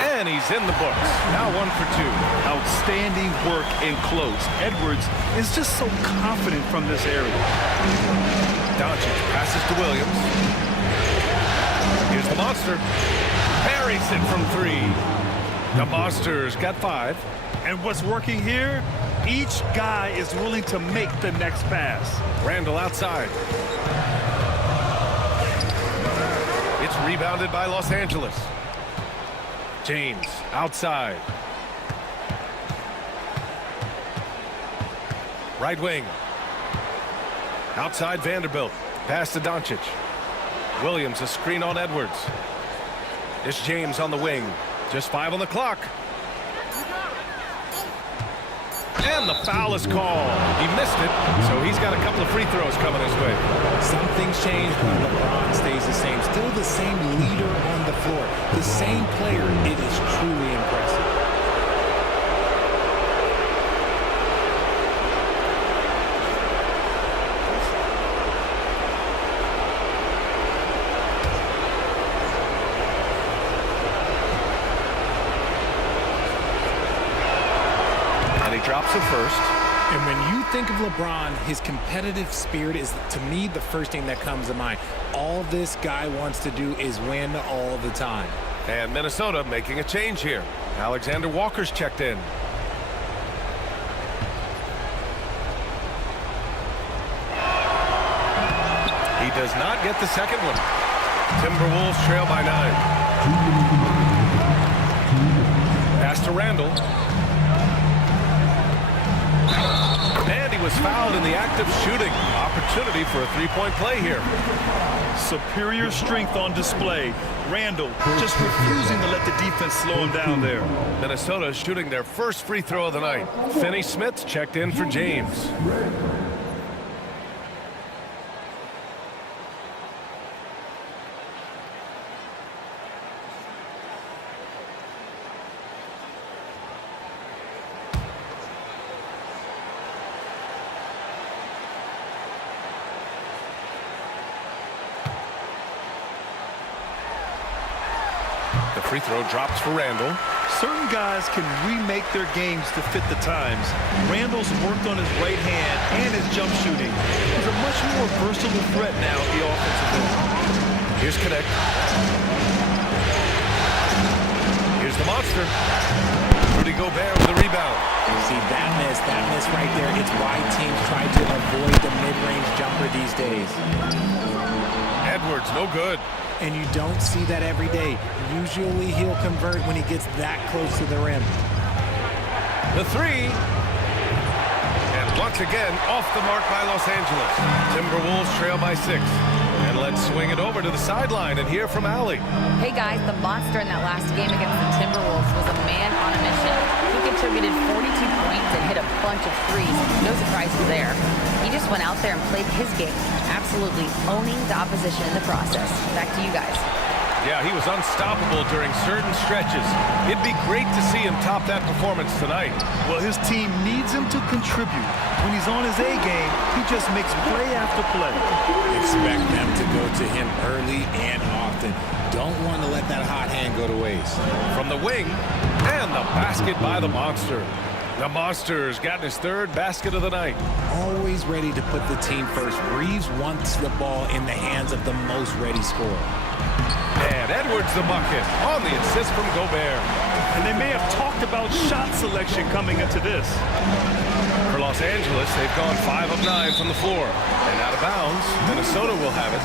And he's in the books. Now 1 for 2. Outstanding work in close. Edwards is just so confident from this area. Doncic passes to Williams. Here's the monster. Buries it from 3. The monster's got 5. And what's working here? Each guy is willing to make the next pass. Randle outside. It's rebounded by Los Angeles. James outside. Right wing. Outside Vanderbilt. Pass to Doncic. Williams a screen on Edwards. It's James on the wing. Just 5 on the clock. And the foul is called. He missed it, so he's got a couple of free throws coming his way. Something's changed when LeBron stays the same. Still the same leader on the floor. The same player. It is truly impressive. Drops it first. And when you think of LeBron, his competitive spirit is, to me, the first thing that comes to mind. All this guy wants to do is win all the time. And Minnesota making a change here. Alexander Walker's checked in. He does not get the second one. Timberwolves trail by 9. Pass to Randall. And he was fouled in the act of shooting. Opportunity for a three-point play here. Superior strength on display. Randall just refusing to let the defense slow him down there. Minnesota shooting their first free throw of the night. Finney-Smith's checked in for James. The free throw drops for Randall. Certain guys can remake their games to fit the times. Randall's worked on his right hand and his jump shooting. He's a much more versatile threat now at the offensive end. Here's Connect. Here's the monster. Rudy Gobert with the rebound. See, that miss right there. It's why teams try to avoid the mid-range jumper these days. Edwards, no good. And you don't see that every day. Usually he'll convert when he gets that close to the rim. The three. And once again, off the mark by Los Angeles. Timberwolves trail by 6. And let's swing it over to the sideline and hear from Allie. Hey guys, the monster in that last game against the Timberwolves was a man on a mission. He contributed 42 points and hit a bunch of threes. No surprises there. He just went out there and played his game, absolutely owning the opposition in the process. Back to you guys. Yeah, he was unstoppable during certain stretches. It'd be great to see him top that performance tonight. Well, his team needs him to contribute. When he's on his A game, he just makes play after play. Expect them to go to him early and often. Don't want to let that hot hand go to waste. From the wing, and the basket by the monster. The monster's gotten his third basket of the night. Always ready to put the team first. Reeves wants the ball in the hands of the most ready scorer. And Edwards the bucket on the assist from Gobert. And they may have talked about shot selection coming into this. For Los Angeles, they've gone 5 of 9 from the floor. And out of bounds, Minnesota will have it.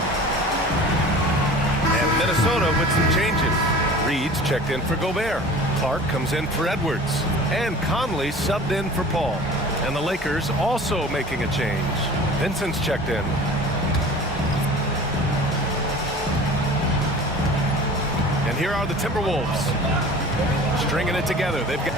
And Minnesota with some changes. Reed's checked in for Gobert. Clark comes in for Edwards. And Conley subbed in for Paul. And the Lakers also making a change. Vincent's checked in. And here are the Timberwolves. Stringing it together. They've got...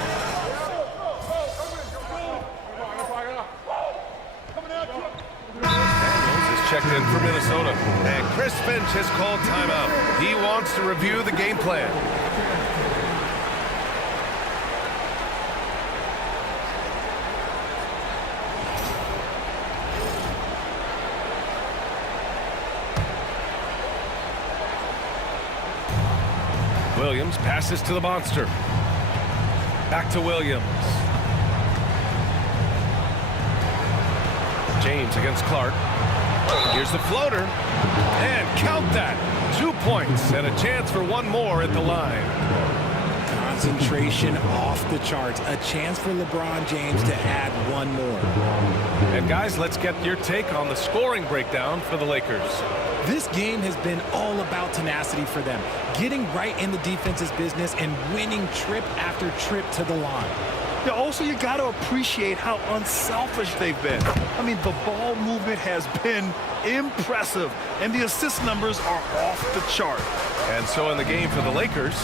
Daniels is checked in for Minnesota. And Chris Finch has called timeout. He wants to review the game plan. Williams passes to the monster. Back to Williams. James against Clark. Here's the floater. And count that. 2 points and a chance for one more at the line. Concentration off the charts. A chance for LeBron James to add one more. And guys, let's get your take on the scoring breakdown for the Lakers. This game has been all about tenacity for them. Getting right in the defense's business and winning trip after trip to the line. Yeah, also, you got to appreciate how unselfish they've been. I mean, the ball movement has been impressive, and the assist numbers are off the chart. And so in the game for the Lakers,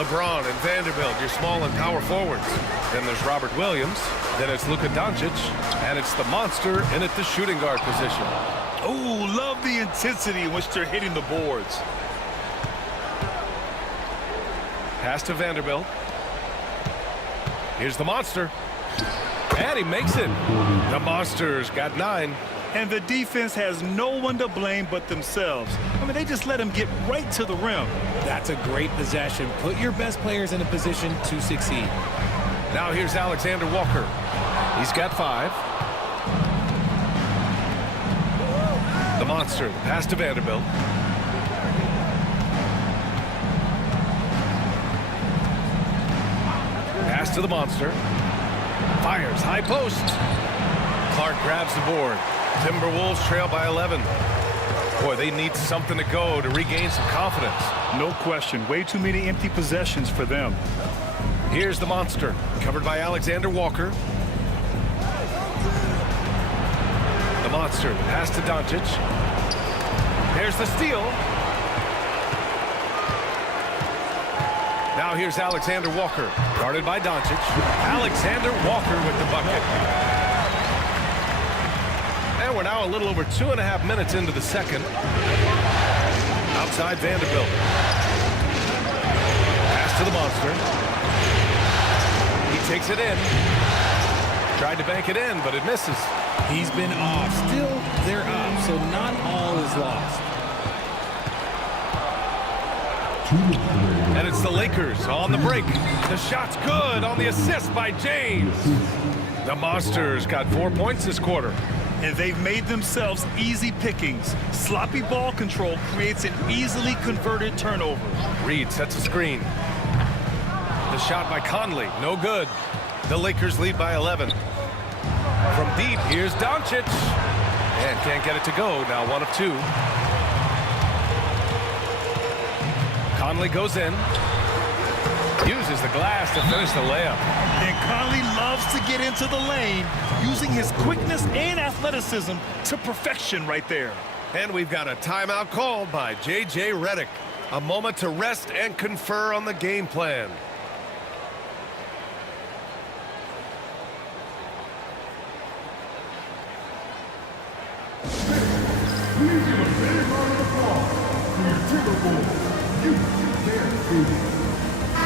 LeBron and Vanderbilt, your small and power forwards. Then there's Robert Williams. Then it's Luka Doncic. And it's the monster in at the shooting guard position. Oh, love the intensity in which they're hitting the boards. Pass to Vanderbilt. Here's the monster. And he makes it. The monster's got 9. And the defense has no one to blame but themselves. I mean, they just let him get right to the rim. That's a great possession. Put your best players in a position to succeed. Now here's Alexander Walker. He's got 5. The monster. Pass to Vanderbilt. Pass to the monster. Fires. High post. Clark grabs the board. Timberwolves trail by 11. Boy, they need something to go to regain some confidence. No question. Way too many empty possessions for them. Here's the monster. Covered by Alexander Walker. The monster. Pass to Doncic. There's the steal. Now here's Alexander Walker. Guarded by Doncic. Alexander Walker with the bucket. And we're now a little over 2.5 minutes into the second. Outside Vanderbilt. Pass to the monster. He takes it in. Tried to bank it in, but it misses. He's been off. Still, they're up, so not all is lost. And it's the Lakers on the break. The shot's good on the assist by James. The Monsters got 4 points this quarter. And they've made themselves easy pickings. Sloppy ball control creates an easily converted turnover. Reed sets a screen. The shot by Conley, no good. The Lakers lead by 11. From deep, here's Doncic. And can't get it to go, now 1 of 2. Conley goes in. Uses the glass to finish the layup. And Conley loves to get into the lane, using his quickness and athleticism to perfection right there. And we've got a timeout called by J.J. Redick. A moment to rest and confer on the game plan. Please give a big round of applause for your Timberwolves. You can't do it.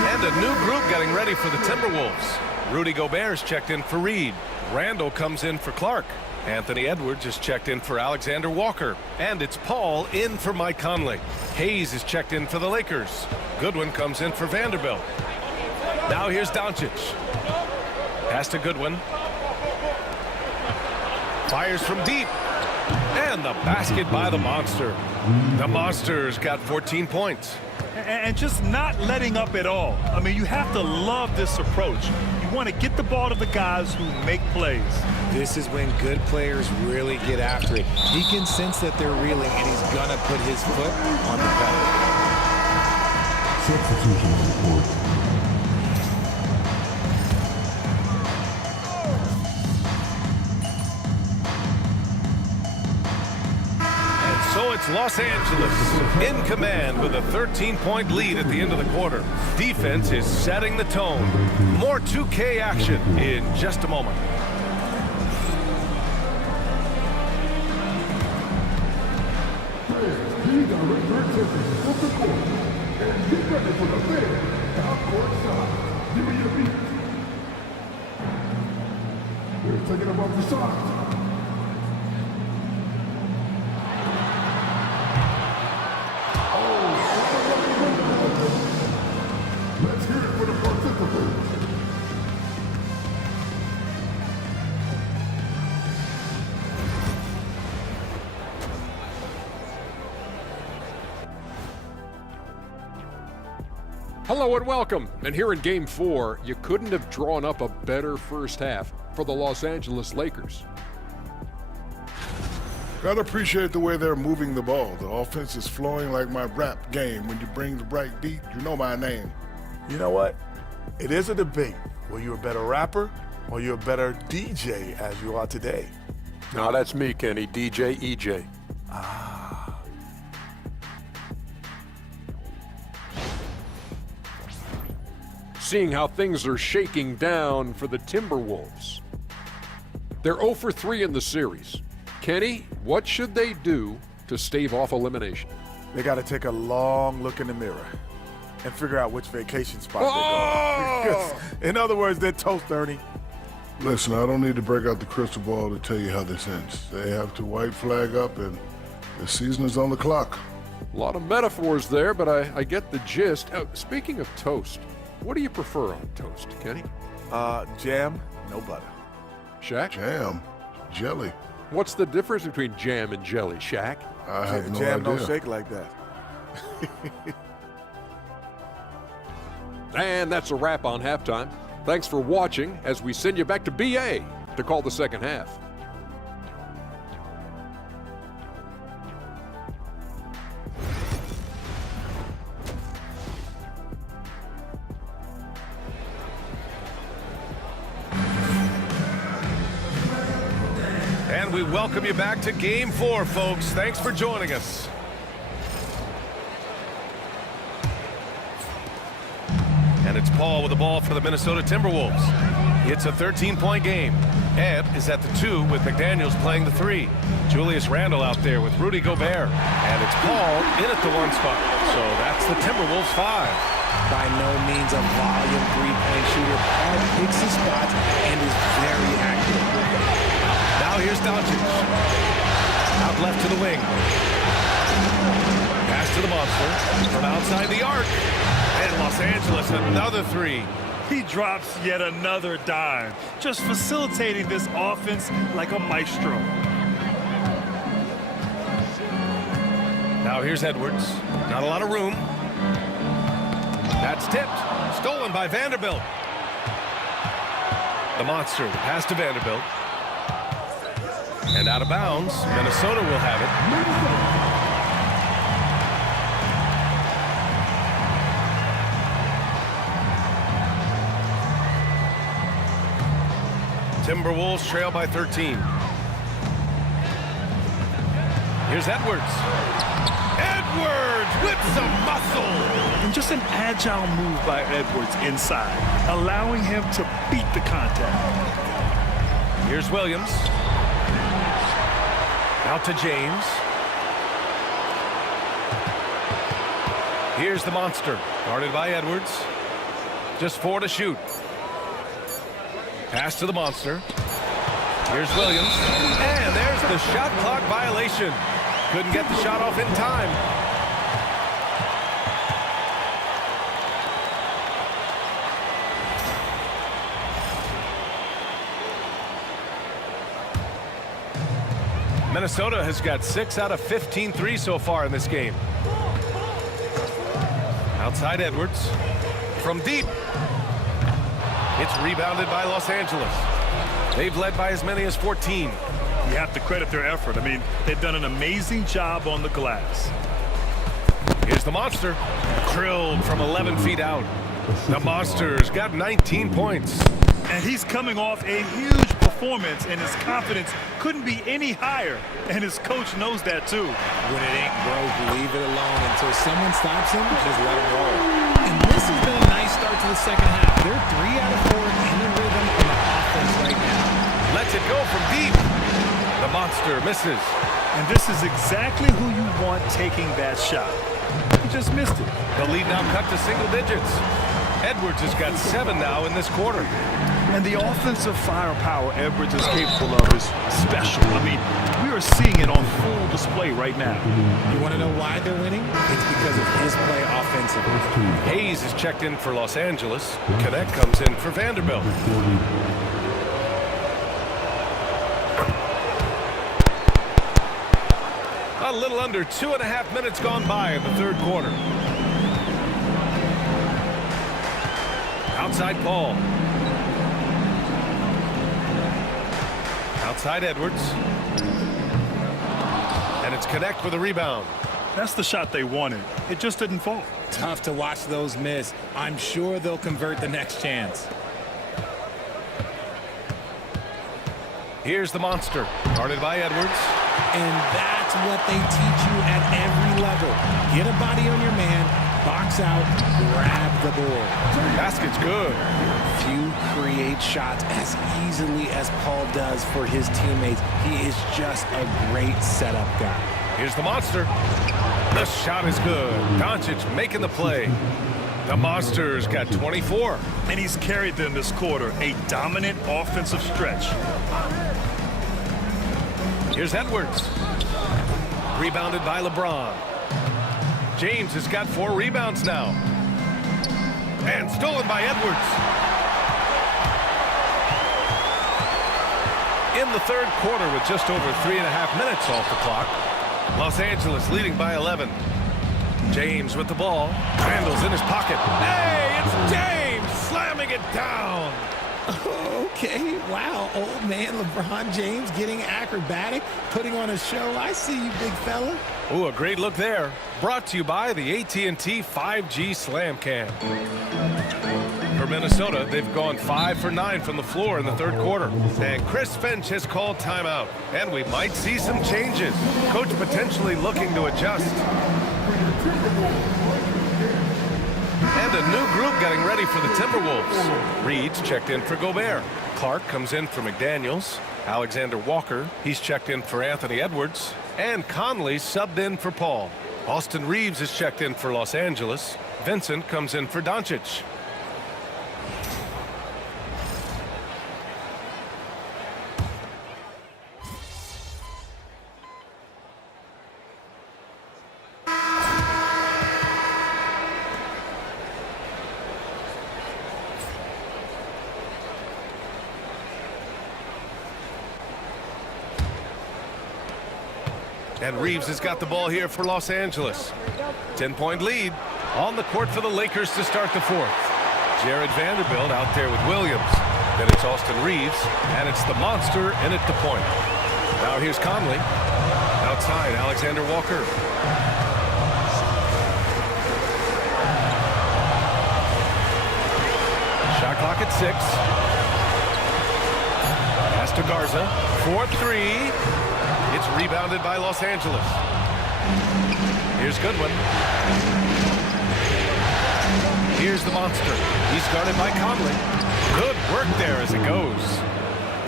And a new group getting ready for the Timberwolves. Rudy Gobert's checked in for Reed. Randall comes in for Clark. Anthony Edwards is checked in for Alexander Walker. And it's Paul in for Mike Conley. Hayes is checked in for the Lakers. Goodwin comes in for Vanderbilt. Now here's Doncic. Pass to Goodwin. Fires from deep. And the basket by the Monster. The Monster's got 14 points. And just not letting up at all. I mean, you have to love this approach. You want to get the ball to the guys who make plays. This is when good players really get after it. He can sense that they're reeling, and he's going to put his foot on the pedal. Substitution report. So it's Los Angeles in command with a 13-point lead at the end of the quarter. Defense is setting the tone. More 2K action in just a moment. Please direct your attention to the court and get ready for the big half-court shot. Give me your beat. They're taking about the shot. Let's hear it for the participants. Hello and welcome. And here in Game 4, you couldn't have drawn up a better first half for the Los Angeles Lakers. Gotta appreciate the way they're moving the ball. The offense is flowing like my rap game. When you bring the right beat, you know my name. You know what? It is a debate. Were you a better rapper or you a better DJ as you are today? No, that's me, Kenny. DJ EJ. Seeing how things are shaking down for the Timberwolves. They're 0 for 3 in the series. Kenny, what should they do to stave off elimination? They got to take a long look in the mirror and figure out which vacation spot they're going. In other words, they're toast, Ernie. Listen, I don't need to break out the crystal ball to tell you how this ends. They have to white flag up, and the season is on the clock. A lot of metaphors there, but I get the gist. Speaking of toast, what do you prefer on toast, Kenny? Jam, no butter. Shaq? Jam, jelly. What's the difference between jam and jelly, Shaq? I have no Jam idea. don't shake like that. And that's a wrap on halftime. Thanks for watching as we send you back to BA to call the second half. And we welcome you back to Game 4, folks. Thanks for joining us. And it's Paul with the ball for the Minnesota Timberwolves. It's a 13-point game. Ed is at the 2 with McDaniels playing the 3. Julius Randle out there with Rudy Gobert. And it's Paul in at the 1 spot. So that's the Timberwolves 5. By no means a volume three-point shooter. Paul picks his spots and is very active. Now here's Doncic. Out left to the wing. Pass to the monster from outside the arc. And Los Angeles, another 3. He drops yet another dime, just facilitating this offense like a maestro. Now here's Edwards. Not a lot of room. That's tipped. Stolen by Vanderbilt. The monster pass to Vanderbilt. And out of bounds. Minnesota will have it. Timberwolves trail by 13. Here's Edwards. Edwards with some muscle. And just an agile move by Edwards inside, allowing him to beat the contact. Here's Williams. Out to James. Here's the monster. Guarded by Edwards. Just 4 to shoot. Pass to the monster. Here's Williams. And there's the shot clock violation. Couldn't get the shot off in time. Minnesota has got 6 out of 15 threes so far in this game. Outside Edwards. From deep. It's rebounded by Los Angeles. They've led by as many as 14. You have to credit their effort. I mean, they've done an amazing job on the glass. Here's the monster. Drilled from 11 feet out. The monster's got 19 points. And he's coming off a huge performance, and his confidence couldn't be any higher. And his coach knows that, too. When it ain't broke, leave it alone until someone stops him, just let him roll. And this has been a nice start to the second half. They're 3 out of 4 in the rhythm in the offense right now. Lets it go from deep. The monster misses. And this is exactly who you want taking that shot. He just missed it. The lead now cut to single digits. Edwards has got 7 now in this quarter. And the offensive firepower Edwards is capable of is special. I mean, we are seeing it on full display right now. You want to know why they're winning? It's because of his play offensively. Hayes is checked in for Los Angeles. Connect comes in for Vanderbilt. A little under 2.5 minutes gone by in the third quarter. Outside Paul. Outside Edwards. And it's Connect with a rebound. That's the shot they wanted. It just didn't fall. Tough to watch those miss. I'm sure they'll convert the next chance. Here's the monster, guarded by Edwards. And that's what they teach you at every level. Get a body on your man, box out, grab the board. Basket's good. Few create shots as easily as Paul does for his teammates. He is just a great setup guy. Here's the monster. The shot is good. Doncic making the play. The Monster's got 24. And he's carried them this quarter. A dominant offensive stretch. Here's Edwards. Rebounded by LeBron. James has got 4 rebounds now. And stolen by Edwards. In the third quarter with just over 3.5 minutes off the clock. Los Angeles leading by 11. James with the ball. Randall's in his pocket. Hey, it's James slamming it down. Okay, wow, old man LeBron James getting acrobatic, putting on a show. I see you, big fella. Ooh, a great look there. Brought to you by the AT&T 5G Slam Cam. For Minnesota, they've gone 5 for 9 from the floor in the third quarter. And Chris Finch has called timeout. And we might see some changes. Coach potentially looking to adjust. And a new group getting ready for the Timberwolves. Reed's checked in for Gobert. Clark comes in for McDaniels. Alexander Walker, he's checked in for Anthony Edwards. And Conley subbed in for Paul. Austin Reeves is checked in for Los Angeles. Vincent comes in for Doncic. And Reeves has got the ball here for Los Angeles. 10-point lead on the court for the Lakers to start the fourth. Jared Vanderbilt out there with Williams. Then it's Austin Reeves, and it's the monster in at the point. Now here's Conley. Outside, Alexander Walker. Shot clock at 6. Pass to Garza. 4-3. It's rebounded by Los Angeles. Here's Goodwin. Here's the monster. He's guarded by Conley. Good work there as it goes.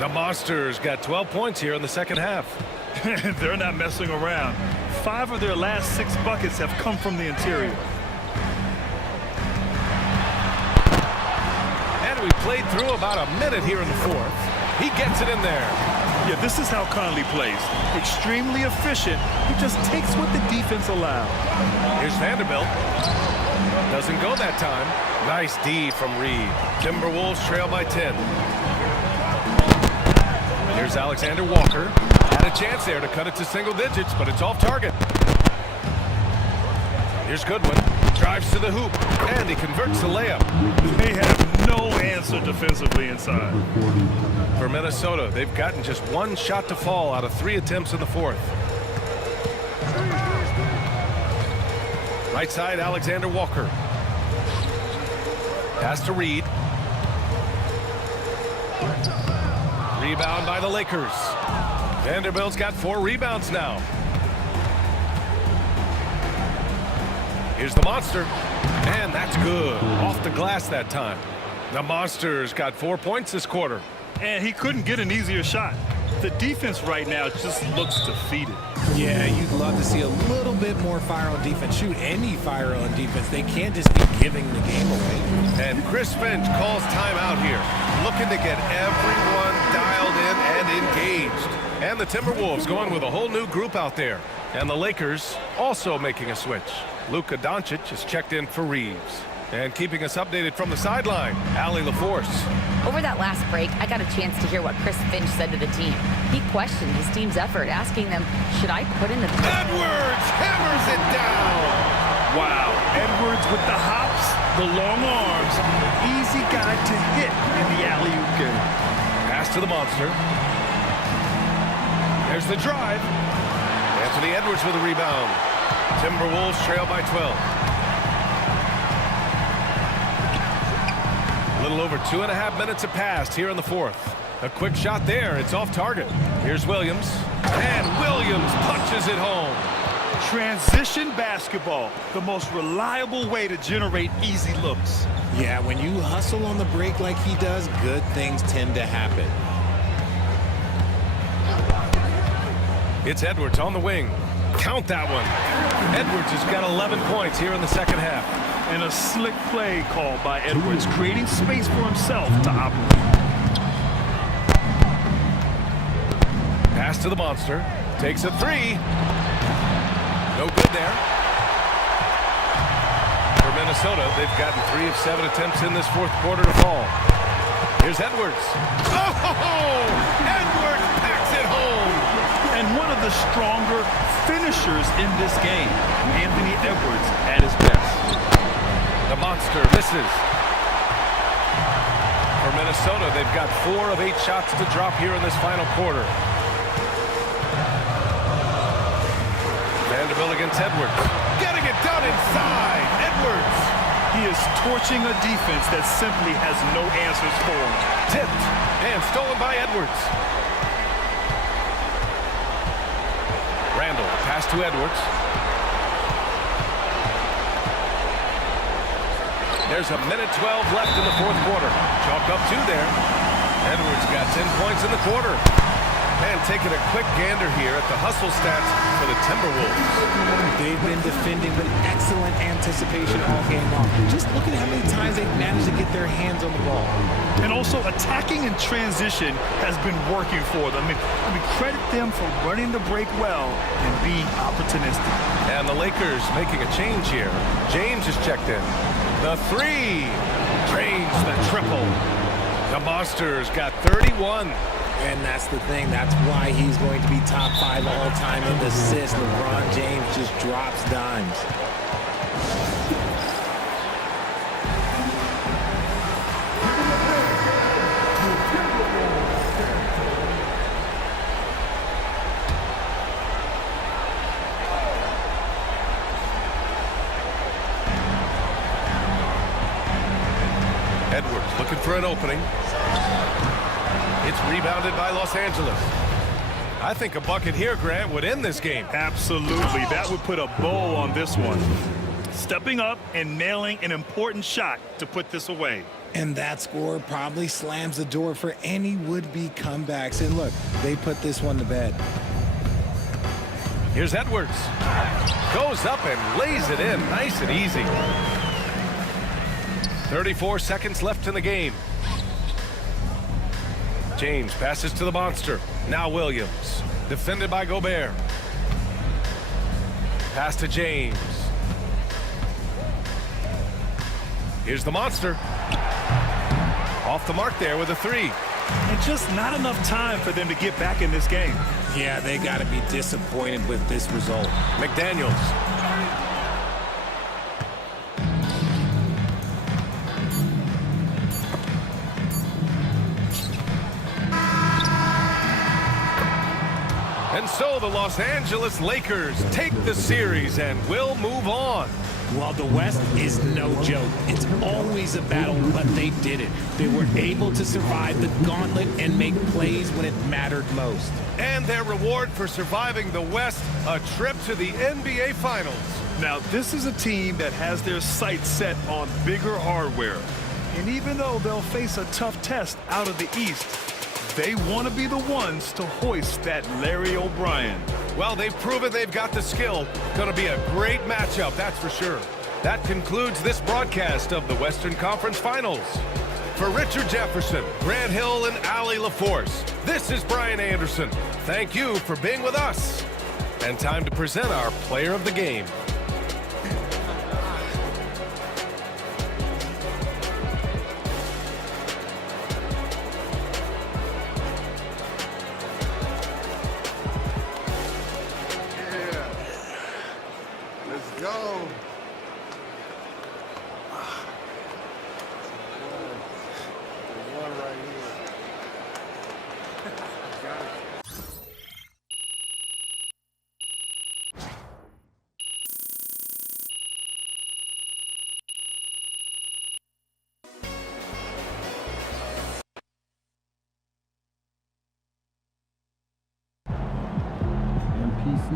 The Monster's got 12 points here in the second half. They're not messing around. 5 of their last 6 buckets have come from the interior. And we played through about a minute here in the fourth. He gets it in there. Yeah, this is how Conley plays. Extremely efficient. He just takes what the defense allows. Here's Vanderbilt. Doesn't go that time. Nice D from Reed. Timberwolves trail by 10. Here's Alexander Walker. Had a chance there to cut it to single digits, but it's off target. Here's Goodwin. Drives to the hoop, and he converts the layup. They have no answer defensively inside. For Minnesota, they've gotten just 1 shot to fall out of 3 attempts in the fourth. Right side, Alexander Walker. Pass to Reed. Rebound by the Lakers. Vanderbilt's got 4 rebounds now. Here's the monster. And that's good. Off the glass that time. The Monster's got 4 points this quarter. And he couldn't get an easier shot. The defense right now just looks defeated. Yeah, you'd love to see a little bit more fire on defense. Shoot, any fire on defense. They can't just be giving the game away. And Chris Finch calls timeout here, looking to get everyone dialed in and engaged. And the Timberwolves going with a whole new group out there. And the Lakers also making a switch. Luka Doncic is checked in for Reeves. And keeping us updated from the sideline, Allie LaForce. Over that last break, I got a chance to hear what Chris Finch said to the team. He questioned his team's effort, asking them, should I put in the... Edwards hammers it down! Wow, Edwards with the hops, the long arms, easy guy to hit in the alley-oop game. Pass to the monster. There's the drive. Anthony Edwards with a rebound. Timberwolves trail by 12. A little over 2.5 minutes have passed here in the fourth. A quick shot there. It's off target. Here's Williams. And Williams punches it home. Transition basketball, the most reliable way to generate easy looks. Yeah, when you hustle on the break like he does, good things tend to happen. It's Edwards on the wing. Count that one. Edwards has got 11 points here in the second half. And a slick play called by Edwards, creating space for himself to operate. Pass to the monster. Takes a three. No good there. For Minnesota, they've gotten 3 of 7 attempts in this fourth quarter to fall. Here's Edwards. Oh! Edwards packs it home! And one of the stronger finishers in this game, Anthony Edwards at his best. The monster misses. For Minnesota, they've got 4 of 8 shots to drop here in this final quarter. Vanderbilt against Edwards. Getting it done inside. Edwards. He is torching a defense that simply has no answers for him. Tipped and stolen by Edwards. Randall, pass to Edwards. There's a minute 12 left in the fourth quarter. Chalk up 2 there. Edwards got 10 points in the quarter. And taking a quick gander here at the hustle stats for the Timberwolves. They've been defending with excellent anticipation all game long. Just look at how many times they've managed to get their hands on the ball. And also attacking in transition has been working for them. I mean, credit them for running the break well and being opportunistic. And the Lakers making a change here. James is checked in. The 3 drains the triple. The Monsters got 31. And that's the thing. That's why he's going to be top 5 all time in assists. LeBron James just drops dimes. Edwards looking for an opening. It's rebounded by Los Angeles. I think a bucket here, Grant, would end this game. Absolutely. That would put a bow on this one. Stepping up and nailing an important shot to put this away. And that score probably slams the door for any would-be comebacks. And look, they put this one to bed. Here's Edwards. Goes up and lays it in. Nice and easy. 34 seconds left in the game. James passes to the monster. Now Williams. Defended by Gobert. Pass to James. Here's the monster. Off the mark there with a 3. And just not enough time for them to get back in this game. Yeah, they got to be disappointed with this result. McDaniels. And so the Los Angeles Lakers take the series and will move on. Well, the West is no joke. It's always a battle, but they did it. They were able to survive the gauntlet and make plays when it mattered most. And their reward for surviving the West, a trip to the NBA Finals. Now, this is a team that has their sights set on bigger hardware. And even though they'll face a tough test out of the East, they want to be the ones to hoist that Larry O'Brien. Well, they've proven they've got the skill. Going to be a great matchup, that's for sure. That concludes this broadcast of the Western Conference Finals. For Richard Jefferson, Grant Hill, and Allie LaForce, this is Brian Anderson. Thank you for being with us. And time to present our player of the game.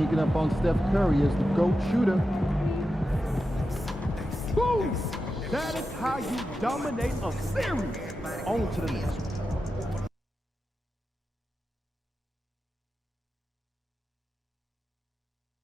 sneaking up on Steph Curry as the GOAT shooter. Boom! That is how you dominate a series. On to the next one.